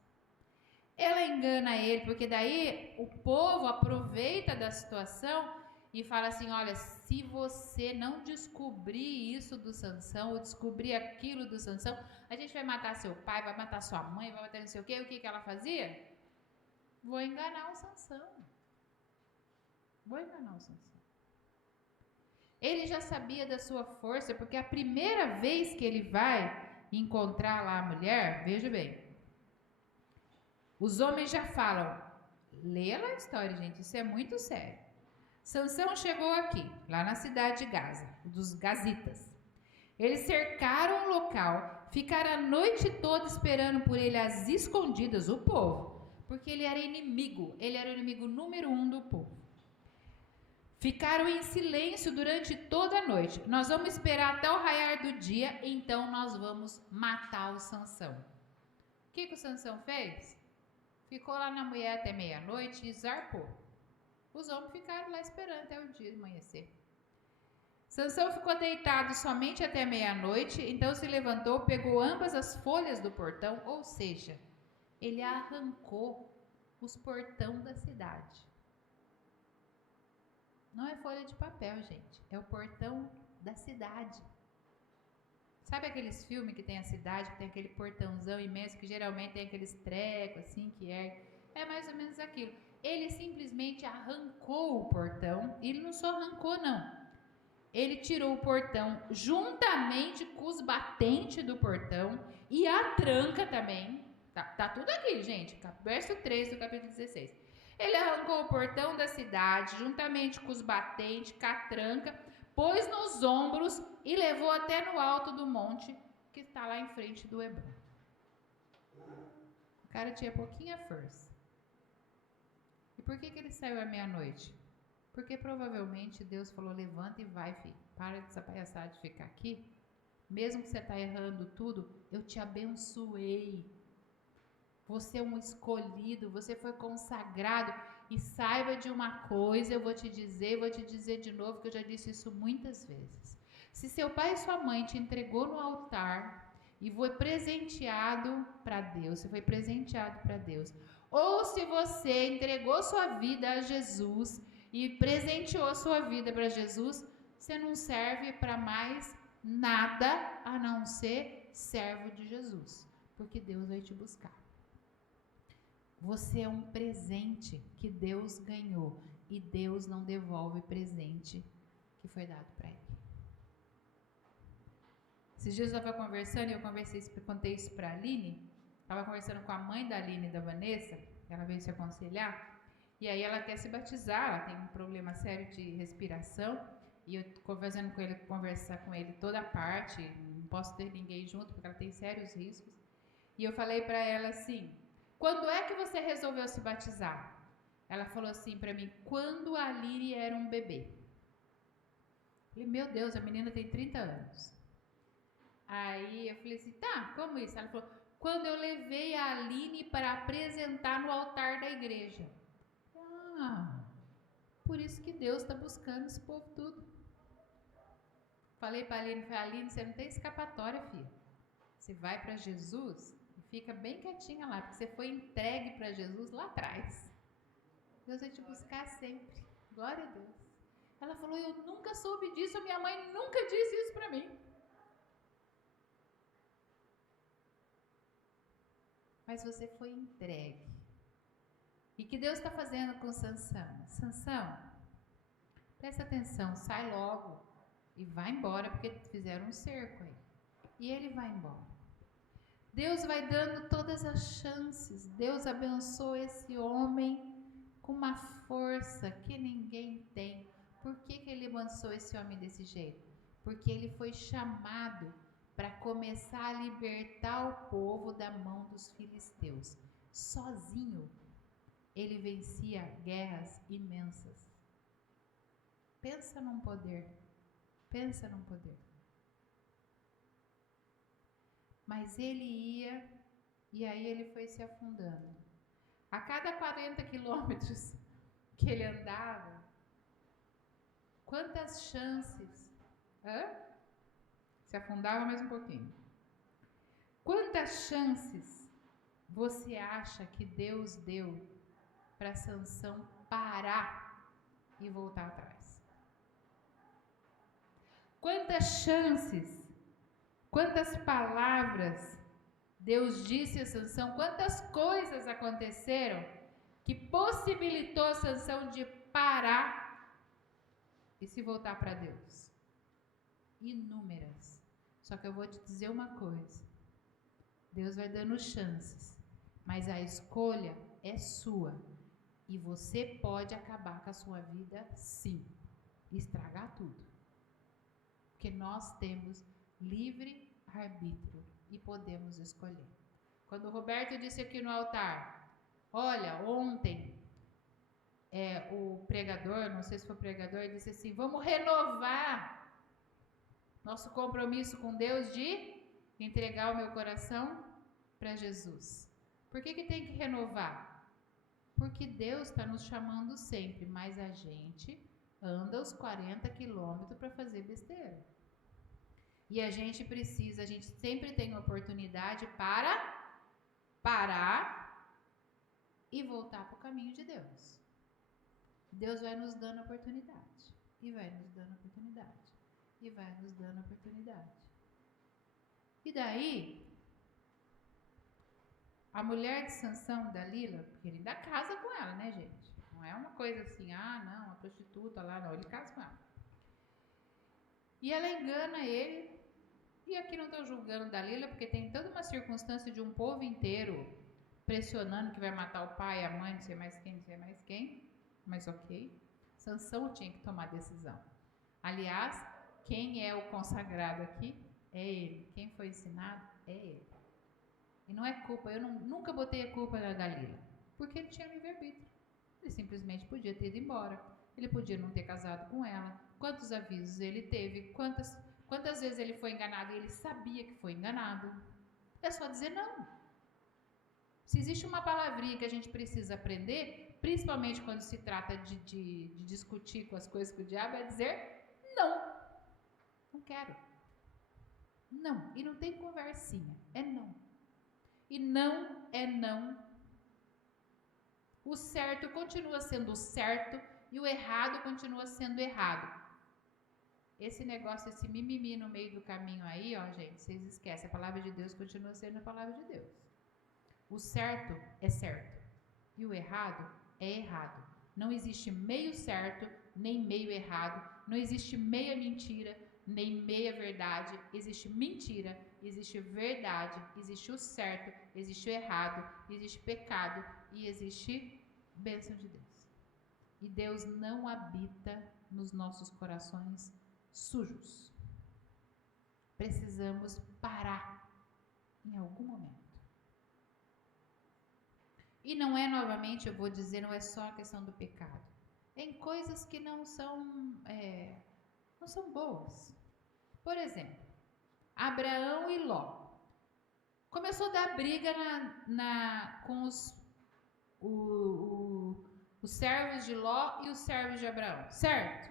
Ela engana ele, porque daí o povo aproveita da situação e fala assim, olha, se você não descobrir isso do Sansão, ou descobrir aquilo do Sansão, a gente vai matar seu pai, vai matar sua mãe, vai matar não sei o quê. O que ela fazia? Vou enganar o Sansão. Vou enganar o Sansão. Ele já sabia da sua força, porque a primeira vez que ele vai encontrar lá a mulher, veja bem, os homens já falam, leia lá a história, gente, isso é muito sério. Sansão chegou aqui, lá na cidade de Gaza, dos Gazitas. Eles cercaram o local, ficaram a noite toda esperando por ele às escondidas, o povo, porque ele era o inimigo número 1 do povo. Ficaram em silêncio durante toda a noite. Nós vamos esperar até o raiar do dia, então nós vamos matar o Sansão. O que o Sansão fez? Ficou lá na mulher até meia-noite e zarpou. Os homens ficaram lá esperando até o dia amanhecer. Sansão ficou deitado somente até meia-noite, então se levantou, pegou ambas as folhas do portão, ou seja, ele arrancou os portões da cidade. Não é folha de papel, gente, é o portão da cidade. Sabe aqueles filmes que tem a cidade, que tem aquele portãozão imenso, que geralmente tem aqueles trecos assim, que é mais ou menos aquilo. Ele simplesmente arrancou o portão, e ele não só arrancou não, ele tirou o portão juntamente com os batentes do portão e a tranca também, tá tudo aqui, gente, verso 3 do capítulo 16. Ele arrancou o portão da cidade, juntamente com os batentes, com a tranca, pôs nos ombros e levou até no alto do monte, que está lá em frente do Hebron. O cara tinha pouquinha força. E por que ele saiu à meia-noite? Porque provavelmente Deus falou, levanta e vai, filho. Para dessa palhaçada de ficar aqui. Mesmo que você está errando tudo, eu te abençoei. Você é um escolhido, você foi consagrado. E saiba de uma coisa, eu vou te dizer de novo, que eu já disse isso muitas vezes. Se seu pai e sua mãe te entregou no altar e foi presenteado para Deus, você foi presenteado para Deus, ou se você entregou sua vida a Jesus e presenteou sua vida para Jesus, você não serve para mais nada a não ser servo de Jesus, porque Deus vai te buscar. Você é um presente que Deus ganhou e Deus não devolve presente que foi dado para ele. Esses dias eu estava conversando e eu contei isso para a Aline. Estava conversando com a mãe da Aline e da Vanessa, ela veio se aconselhar, e aí ela quer se batizar, ela tem um problema sério de respiração, e eu estou fazendo com ele, conversar com ele toda a parte, não posso ter ninguém junto, porque ela tem sérios riscos. E eu falei para ela assim, quando é que você resolveu se batizar? Ela falou assim para mim, quando a Aline era um bebê. Eu falei, meu Deus, a menina tem 30 anos. Aí eu falei assim, tá, como isso? Ela falou, quando eu levei a Aline para apresentar no altar da igreja. Por isso que Deus está buscando esse povo tudo. Falei para a Aline, você não tem escapatória, filha. Você vai para Jesus e fica bem quietinha lá, porque você foi entregue para Jesus lá atrás. Deus vai te buscar sempre. Glória a Deus. Ela falou, eu nunca soube disso, minha mãe nunca disse isso para mim. Mas você foi entregue. E que Deus está fazendo com Sansão? Sansão, presta atenção, sai logo e vai embora, porque fizeram um cerco aí. E ele vai embora. Deus vai dando todas as chances. Deus abençoa esse homem com uma força que ninguém tem. Por que ele abençoou esse homem desse jeito? Porque ele foi chamado para começar a libertar o povo da mão dos filisteus. Sozinho, ele vencia guerras imensas. Pensa num poder. Pensa num poder. Mas ele ia, e aí ele foi se afundando. A cada 40 quilômetros que ele andava, quantas chances... Se afundava mais um pouquinho. Quantas chances você acha que Deus deu para Sansão parar e voltar atrás? Quantas chances, quantas palavras Deus disse a Sansão, quantas coisas aconteceram que possibilitou Sansão de parar e se voltar para Deus? Inúmeras. Só que eu vou te dizer uma coisa. Deus vai dando chances, mas a escolha é sua. E você pode acabar com a sua vida, sim. Estragar tudo. Porque nós temos livre arbítrio e podemos escolher. Quando o Roberto disse aqui no altar, olha, ontem o pregador, não sei se foi o pregador, disse assim, vamos renovar nosso compromisso com Deus de entregar o meu coração para Jesus. Por que tem que renovar? Porque Deus está nos chamando sempre, mas a gente anda os 40 quilômetros para fazer besteira. E a gente sempre tem oportunidade para parar e voltar para o caminho de Deus. Deus vai nos dando oportunidade, e vai nos dando oportunidade, e vai nos dando oportunidade. E daí, a mulher de Sansão, Dalila, porque ele ainda casa com ela, né, gente? Não é uma coisa assim, não, uma prostituta lá, não, ele casa com ela. E ela engana ele, e aqui não estou julgando Dalila, porque tem toda uma circunstância de um povo inteiro pressionando que vai matar o pai, a mãe, não sei mais quem, mas ok. Sansão tinha que tomar decisão. Aliás, quem é o consagrado aqui é ele. Quem foi ensinado é ele. E não é culpa, eu nunca botei a culpa na Dalila, porque ele tinha livre-arbítrio. Ele simplesmente podia ter ido embora. Ele podia não ter casado com ela. Quantos avisos ele teve? Quantas vezes ele foi enganado e ele sabia que foi enganado? É só dizer não. Se existe uma palavrinha que a gente precisa aprender, principalmente quando se trata de discutir com as coisas com o diabo, é dizer não. Não quero. Não. E não tem conversinha. É não. E não é não. O certo continua sendo o certo e o errado continua sendo errado. Esse negócio, esse mimimi no meio do caminho aí, ó, gente, vocês esquecem. A palavra de Deus continua sendo a palavra de Deus. O certo é certo e o errado é errado. Não existe meio certo nem meio errado. Não existe meia mentira nem meia verdade. Existe mentira, existe verdade, existe o certo, existe o errado, existe pecado e existe bênção de Deus. E Deus não habita nos nossos corações sujos. Precisamos parar em algum momento. E não é, novamente, eu vou dizer, não é só a questão do pecado. Em coisas que não são boas. Por exemplo, Abraão e Ló. Começou a dar briga com os servos de Ló e os servos de Abraão, certo?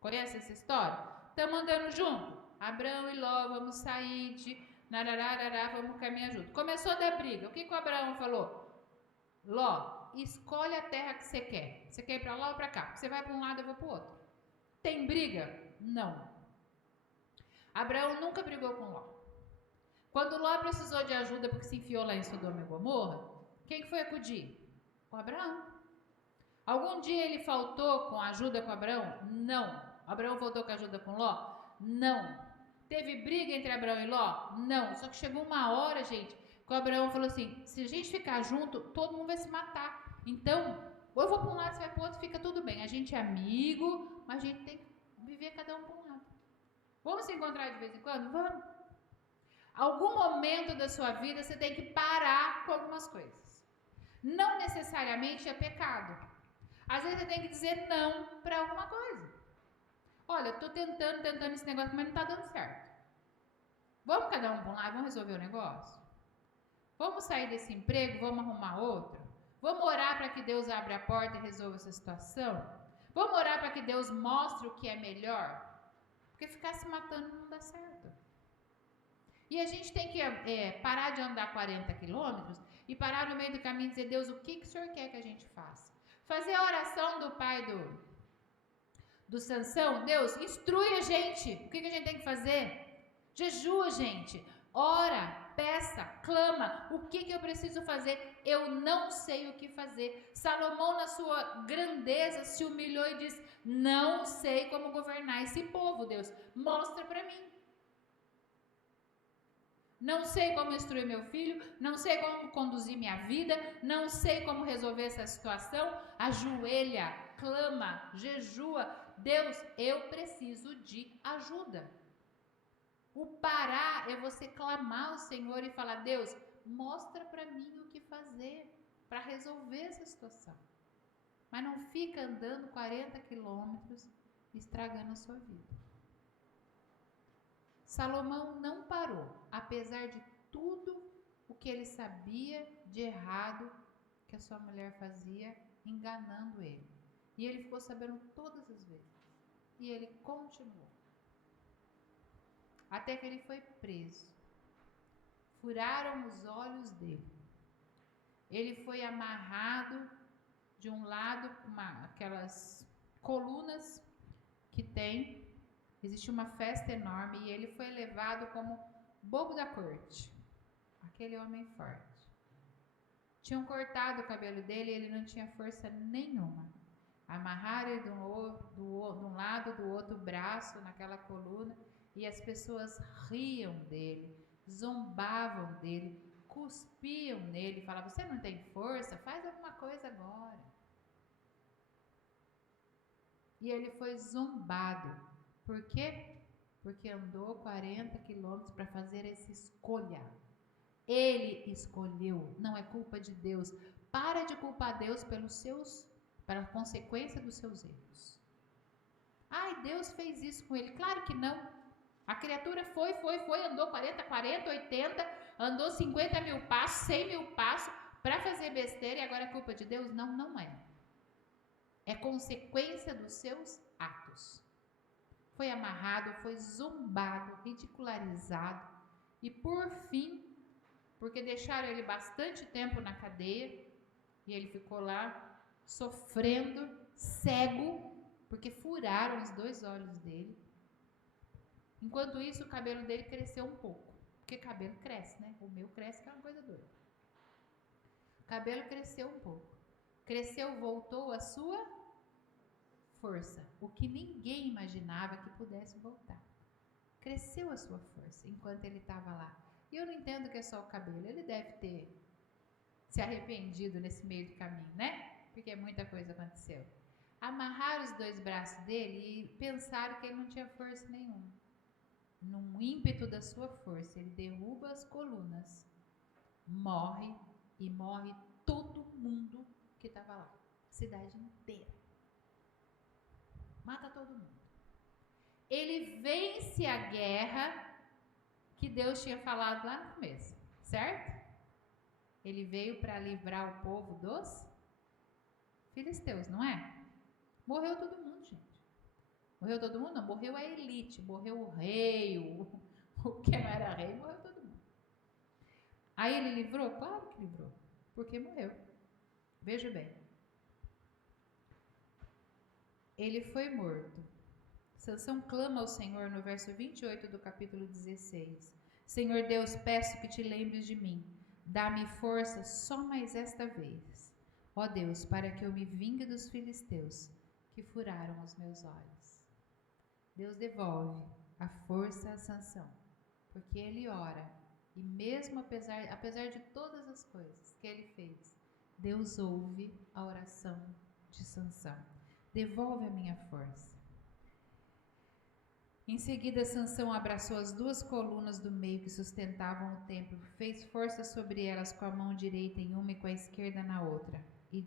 Conhece essa história? Estamos andando junto? Abraão e Ló, vamos sair de narararará, vamos caminhar junto. Começou a dar briga. O que o Abraão falou? Ló, escolhe a terra que você quer. Você quer ir para lá ou para cá? Você vai para um lado, eu vou para o outro. Tem briga? Não. Abraão nunca brigou com Ló. Quando Ló precisou de ajuda porque se enfiou lá em Sodoma e Gomorra, quem foi acudir? O Abraão. Algum dia ele faltou com ajuda com Abraão? Não. Abraão faltou com ajuda com Ló? Não. Teve briga entre Abraão e Ló? Não. Só que chegou uma hora, gente, que o Abraão falou assim, se a gente ficar junto, todo mundo vai se matar. Então, ou eu vou para um lado, você vai para o outro, fica tudo bem. A gente é amigo, mas a gente tem que viver cada um para um lado. Vamos se encontrar de vez em quando? Vamos. Algum momento da sua vida você tem que parar com algumas coisas. Não necessariamente é pecado. Às vezes você tem que dizer não para alguma coisa. Olha, eu estou tentando esse negócio, mas não está dando certo. Vamos cada um para um lado, vamos resolver o negócio? Vamos sair desse emprego, vamos arrumar outro? Vamos orar para que Deus abra a porta e resolva essa situação? Vamos orar para que Deus mostre o que é melhor? Porque ficar se matando não dá certo. E a gente tem que parar de andar 40 quilômetros e parar no meio do caminho e dizer, Deus, o que o Senhor quer que a gente faça? Fazer a oração do pai do Sansão, Deus, instrui a gente. O que a gente tem que fazer? Jejua, gente. Ora, peça, clama. O que eu preciso fazer? Eu não sei o que fazer. Salomão, na sua grandeza, se humilhou e disse, não sei como governar esse povo, Deus. Mostra para mim. Não sei como instruir meu filho, não sei como conduzir minha vida, não sei como resolver essa situação. Ajoelha, clama, jejua. Deus, eu preciso de ajuda. O parar é você clamar ao Senhor e falar, Deus, mostra para mim o que fazer para resolver essa situação. Mas não fica andando 40 quilômetros estragando a sua vida. Salomão não parou, apesar de tudo o que ele sabia de errado que a sua mulher fazia, enganando ele. E ele ficou sabendo todas as vezes. E ele continuou. Até que ele foi preso. Furaram os olhos dele. Ele foi amarrado de um lado, aquelas colunas que tem. Existe uma festa enorme e ele foi levado como bobo da corte. Aquele homem forte. Tinham cortado o cabelo dele e ele não tinha força nenhuma. Amarraram ele de um lado, do outro braço naquela coluna e as pessoas riam dele, zombavam dele, cuspiam nele, falavam, você não tem força? Faz alguma coisa agora. E ele foi zombado. Por quê? Porque andou 40 quilômetros para fazer essa escolha. Ele escolheu, não é culpa de Deus. Para de culpar Deus pela consequência dos seus erros. Ai, Deus fez isso com ele. Claro que não. A criatura foi, andou 40, 80, andou 50 mil passos, 100 mil passos para fazer besteira e agora é culpa de Deus? Não, não é. É consequência dos seus atos. Foi amarrado, foi zombado, ridicularizado e por fim, porque deixaram ele bastante tempo na cadeia e ele ficou lá sofrendo, cego, porque furaram os 2 olhos dele. Enquanto isso, o cabelo dele cresceu um pouco, porque cabelo cresce, né? O meu cresce, que é uma coisa doida. O cabelo cresceu um pouco. Cresceu, voltou a sua força, o que ninguém imaginava que pudesse voltar. Cresceu a sua força enquanto ele estava lá. E eu não entendo que é só o cabelo, ele deve ter se arrependido nesse meio do caminho, né? Porque muita coisa aconteceu. Amarraram os 2 braços dele e pensaram que ele não tinha força nenhuma. Num ímpeto da sua força, ele derruba as colunas, morre e morre todo mundo que estava lá, cidade inteira. Mata todo mundo. Ele vence a guerra que Deus tinha falado lá no começo, certo? Ele veio para livrar o povo dos filisteus, não é? Morreu todo mundo, gente. Morreu todo mundo? Não, morreu a elite, morreu o rei, o que não era rei, morreu todo mundo. Aí ele livrou? Claro que livrou, porque morreu. Veja bem. Ele foi morto. Sansão clama ao Senhor no verso 28 do capítulo 16. Senhor Deus, peço que te lembres de mim. Dá-me força só mais esta vez. Ó Deus, para que eu me vingue dos filisteus que furaram os meus olhos. Deus devolve a força a Sansão, porque ele ora. E mesmo apesar de todas as coisas que ele fez, Deus ouve a oração de Sansão. Devolve a minha força. Em seguida, Sansão abraçou as duas colunas do meio que sustentavam o templo, fez força sobre elas com a mão direita em uma e com a esquerda na outra, e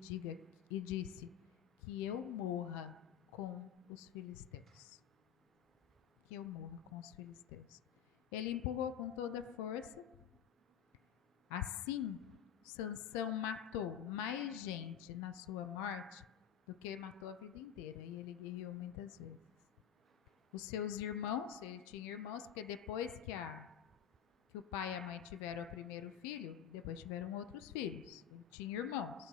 disse: que eu morra com os filisteus. Que eu morra com os filisteus. Ele empurrou com toda a força. Assim, Sansão matou mais gente na sua morte do que matou a vida inteira, e ele guerreou muitas vezes. Os seus irmãos, ele tinha irmãos, porque depois que o pai e a mãe tiveram o primeiro filho, depois tiveram outros filhos. Ele tinha irmãos.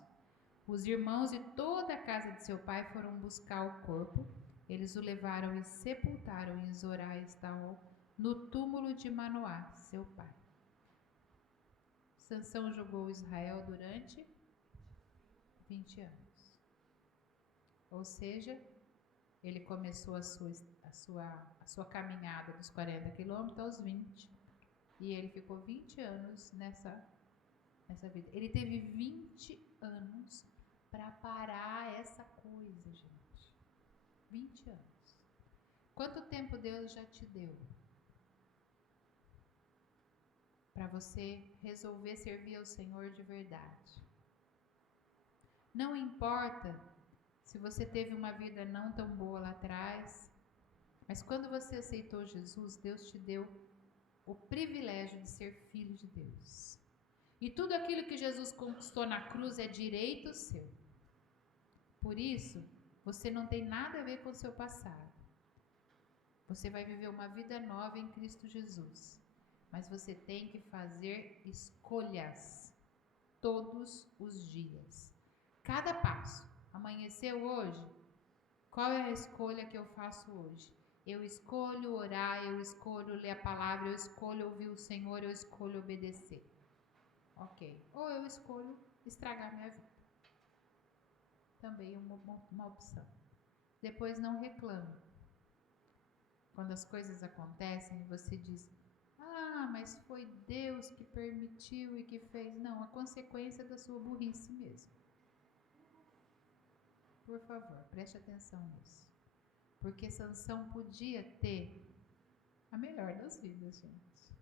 Os irmãos e toda a casa de seu pai foram buscar o corpo. Eles o levaram e sepultaram em Zorá Estaol, no túmulo de Manoá, seu pai. Sansão julgou Israel durante 20 anos. Ou seja, ele começou a sua caminhada dos 40 quilômetros aos 20. E ele ficou 20 anos nessa vida. Ele teve 20 anos para parar essa coisa, gente. 20 anos. Quanto tempo Deus já te deu para você resolver servir ao Senhor de verdade? Não importa se você teve uma vida não tão boa lá atrás, mas quando você aceitou Jesus, Deus te deu o privilégio de ser filho de Deus. E tudo aquilo que Jesus conquistou na cruz é direito seu. Por isso, você não tem nada a ver com o seu passado. Você vai viver uma vida nova em Cristo Jesus. Mas você tem que fazer escolhas todos os dias. Cada passo. Amanheceu hoje? Qual é a escolha que eu faço hoje? Eu escolho orar, eu escolho ler a palavra, eu escolho ouvir o Senhor, eu escolho obedecer. Ok. Ou eu escolho estragar minha vida. Também é uma opção. Depois não reclame. Quando as coisas acontecem, você diz: ah, mas foi Deus que permitiu e que fez. Não, a consequência da sua burrice mesmo. Por favor, preste atenção nisso. Porque Sansão podia ter a melhor das vidas, gente.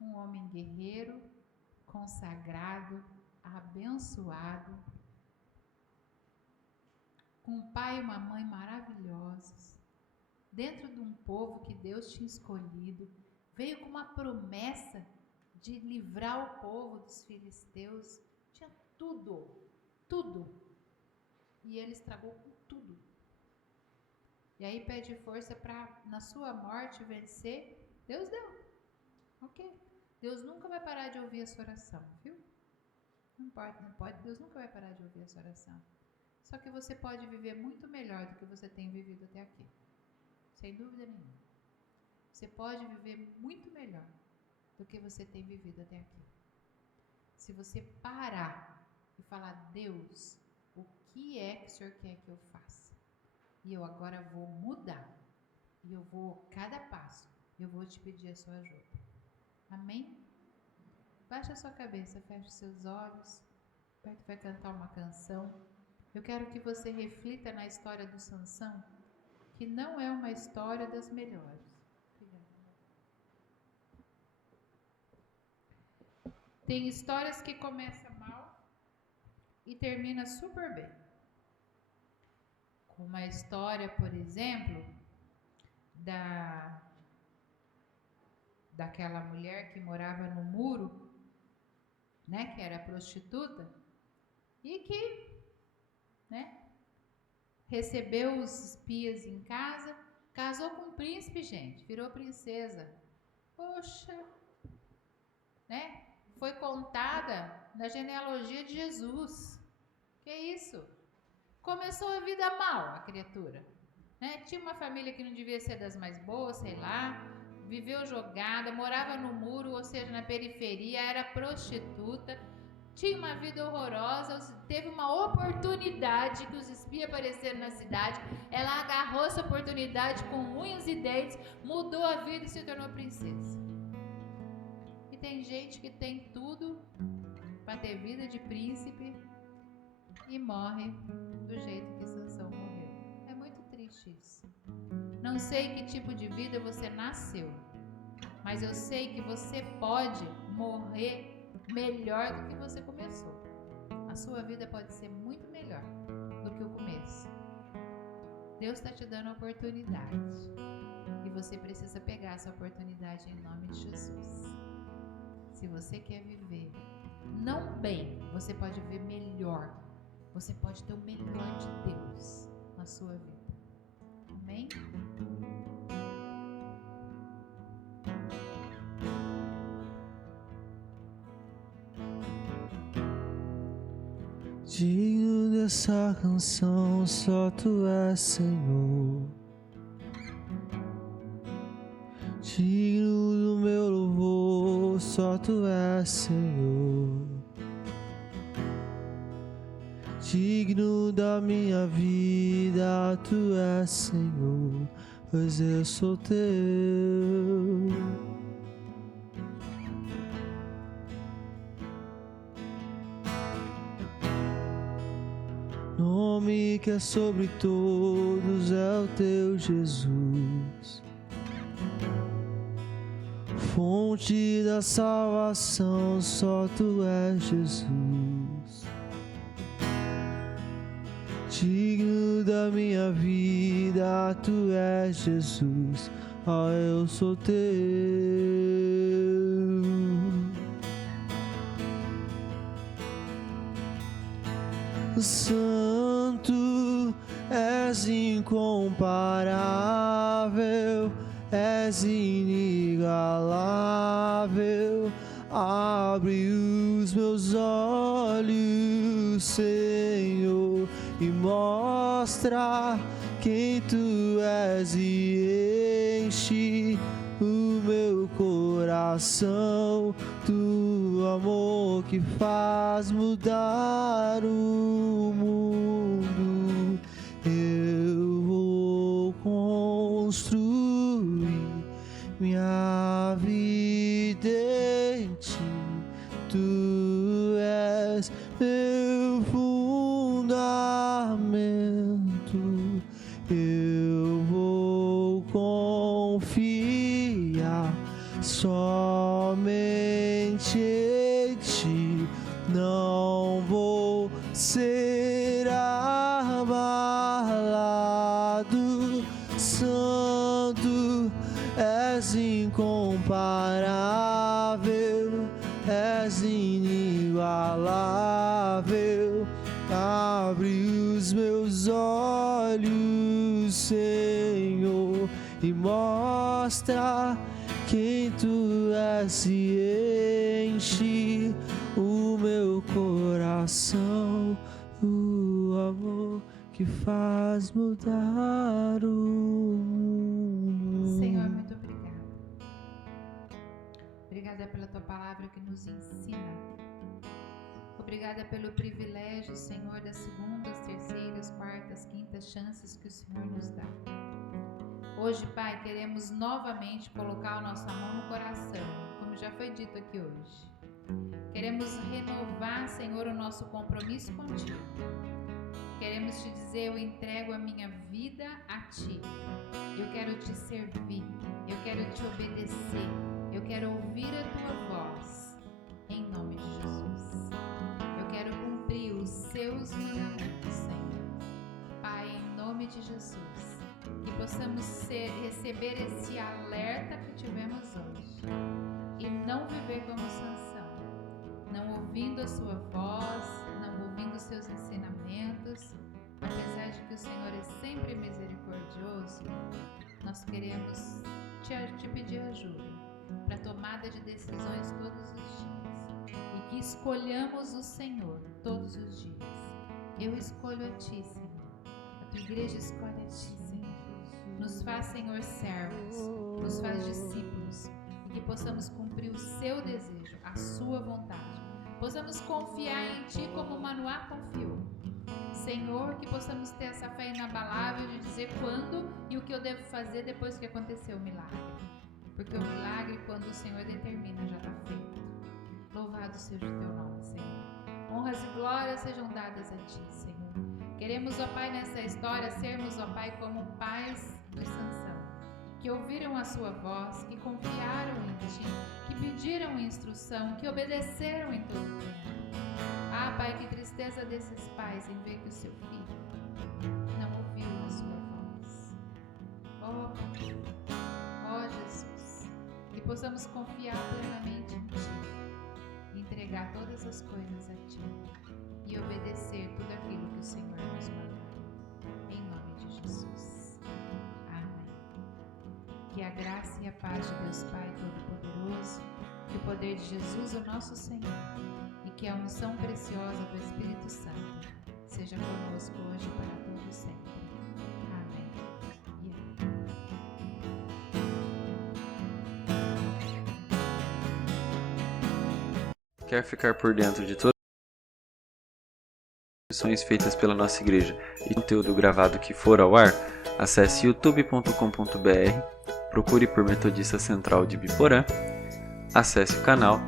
Um homem guerreiro, consagrado, abençoado, com um pai e uma mãe maravilhosos, dentro de um povo que Deus tinha escolhido, veio com uma promessa de livrar o povo dos filisteus, tinha tudo, e ele estragou com tudo. E aí pede força para, na sua morte, vencer. Deus deu. Ok. Deus nunca vai parar de ouvir a sua oração, viu? Não pode, Deus nunca vai parar de ouvir a sua oração. Só que você pode viver muito melhor do que você tem vivido até aqui. Sem dúvida nenhuma. Você pode viver muito melhor do que você tem vivido até aqui. Se você parar e falar: Deus, o que é que o Senhor quer que eu faça? E eu agora vou mudar. E eu vou, cada passo, eu vou te pedir a sua ajuda. Amém? Baixa a sua cabeça, feche os seus olhos. O Beto vai cantar uma canção. Eu quero que você reflita na história do Sansão, que não é uma história das melhores. Tem histórias que começam mal e terminam super bem. Como a história, por exemplo, daquela mulher que morava no muro, né, que era prostituta, e que, né, recebeu os espias em casa, casou com um príncipe, gente, virou princesa. Poxa, né? Foi contada na genealogia de Jesus. Que isso? Começou a vida mal, a criatura. Né? Tinha uma família que não devia ser das mais boas, sei lá. Viveu jogada, morava no muro, ou seja, na periferia, era prostituta. Tinha uma vida horrorosa, teve uma oportunidade que os espias apareceram na cidade. Ela agarrou essa oportunidade com unhas e dentes, mudou a vida e se tornou princesa. E tem gente que tem tudo para ter vida de príncipe e morre do jeito que Sansão morreu. É muito triste isso. Não sei que tipo de vida você nasceu, mas eu sei que você pode morrer melhor do que você começou. A sua vida pode ser muito melhor do que o começo. Deus está te dando a oportunidade e você precisa pegar essa oportunidade em nome de Jesus. Se você quer viver não bem, você pode viver melhor. Você pode ter o melhor de Deus na sua vida. Amém? Digno dessa canção, só Tu és, Senhor. Digno do meu louvor, só Tu és, Senhor. Digno da minha vida, Tu és, Senhor, pois eu sou Teu. Nome que é sobre todos é o Teu, Jesus. Fonte da salvação, só Tu és, Jesus. Digno da minha vida, Tu és, Jesus. Ah, eu sou Teu. Santo, és incomparável, és inigualável. Abre os meus olhos, Senhor, e mostra quem Tu és e enche o meu coração do amor que faz mudar o mundo. Eu vou construir minha vida em Ti. Tu és meu fundamento. Eu vou confiar somente em Ti. Não vou ser abalado. Santo, és incomparável, és inigualável. Abre os meus olhos, Senhor, e mostra quem Tu és e enche o meu coração do amor que faz mudar o mundo. Senhor, muito obrigada. Obrigada pela Tua palavra que nos ensina. Obrigada pelo privilégio, Senhor, das segundas, terceiras, quartas, quintas chances que o Senhor nos dá. Hoje, Pai, queremos novamente colocar a nossa mão no coração, como já foi dito aqui hoje. Queremos renovar, Senhor, o nosso compromisso contigo. Queremos te dizer, eu entrego a minha vida a Ti. Eu quero Te servir, eu quero Te obedecer, eu quero ouvir a Tua voz, em nome de Jesus. Eu quero cumprir os Seus mandamentos, Senhor. Pai, em nome de Jesus, que possamos receber esse alerta que tivemos hoje e não viver como Sansão, não ouvindo a Sua voz, não ouvindo os Seus ensinamentos, mas apesar de que o Senhor é sempre misericordioso, nós queremos te pedir ajuda para tomada de decisões todos os dias e que escolhamos o Senhor todos os dias. Eu escolho a Ti, Senhor. A Tua igreja escolhe a Ti, Senhor. Nos faz, Senhor, servos, nos faz discípulos e que possamos cumprir o Seu desejo, a Sua vontade. Possamos confiar em Ti como Manoá confiou. Senhor, que possamos ter essa fé inabalável de dizer quando e o que eu devo fazer depois que aconteceu o milagre. Porque o milagre, quando o Senhor determina, já está feito. Louvado seja o Teu nome, Senhor. Honras e glórias sejam dadas a Ti, Senhor. Queremos, ó Pai, nessa história, sermos, ó Pai, como pais de Sansão, que ouviram a Sua voz, que confiaram em Ti, que pediram instrução, que obedeceram em todo o tempo. Ah, Pai, que tristeza desses pais em ver que o seu filho não ouviu a Sua voz. Oh, Jesus, que possamos confiar plenamente em Ti, entregar todas as coisas a Ti e obedecer tudo aquilo que o Senhor nos mandou. Em nome de Jesus. Amém. Que a graça e a paz de Deus Pai Todo-Poderoso, que o poder de Jesus, o nosso Senhor, e que a unção preciosa do Espírito Santo seja conosco hoje e para todo sempre. Amém. Quer ficar por dentro de todas as transmissões feitas pela nossa igreja e conteúdo gravado que for ao ar? Acesse youtube.com.br, procure por Metodista Central de Biporã, acesse o canal,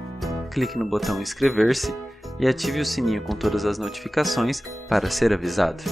clique no botão inscrever-se e ative o sininho com todas as notificações para ser avisado.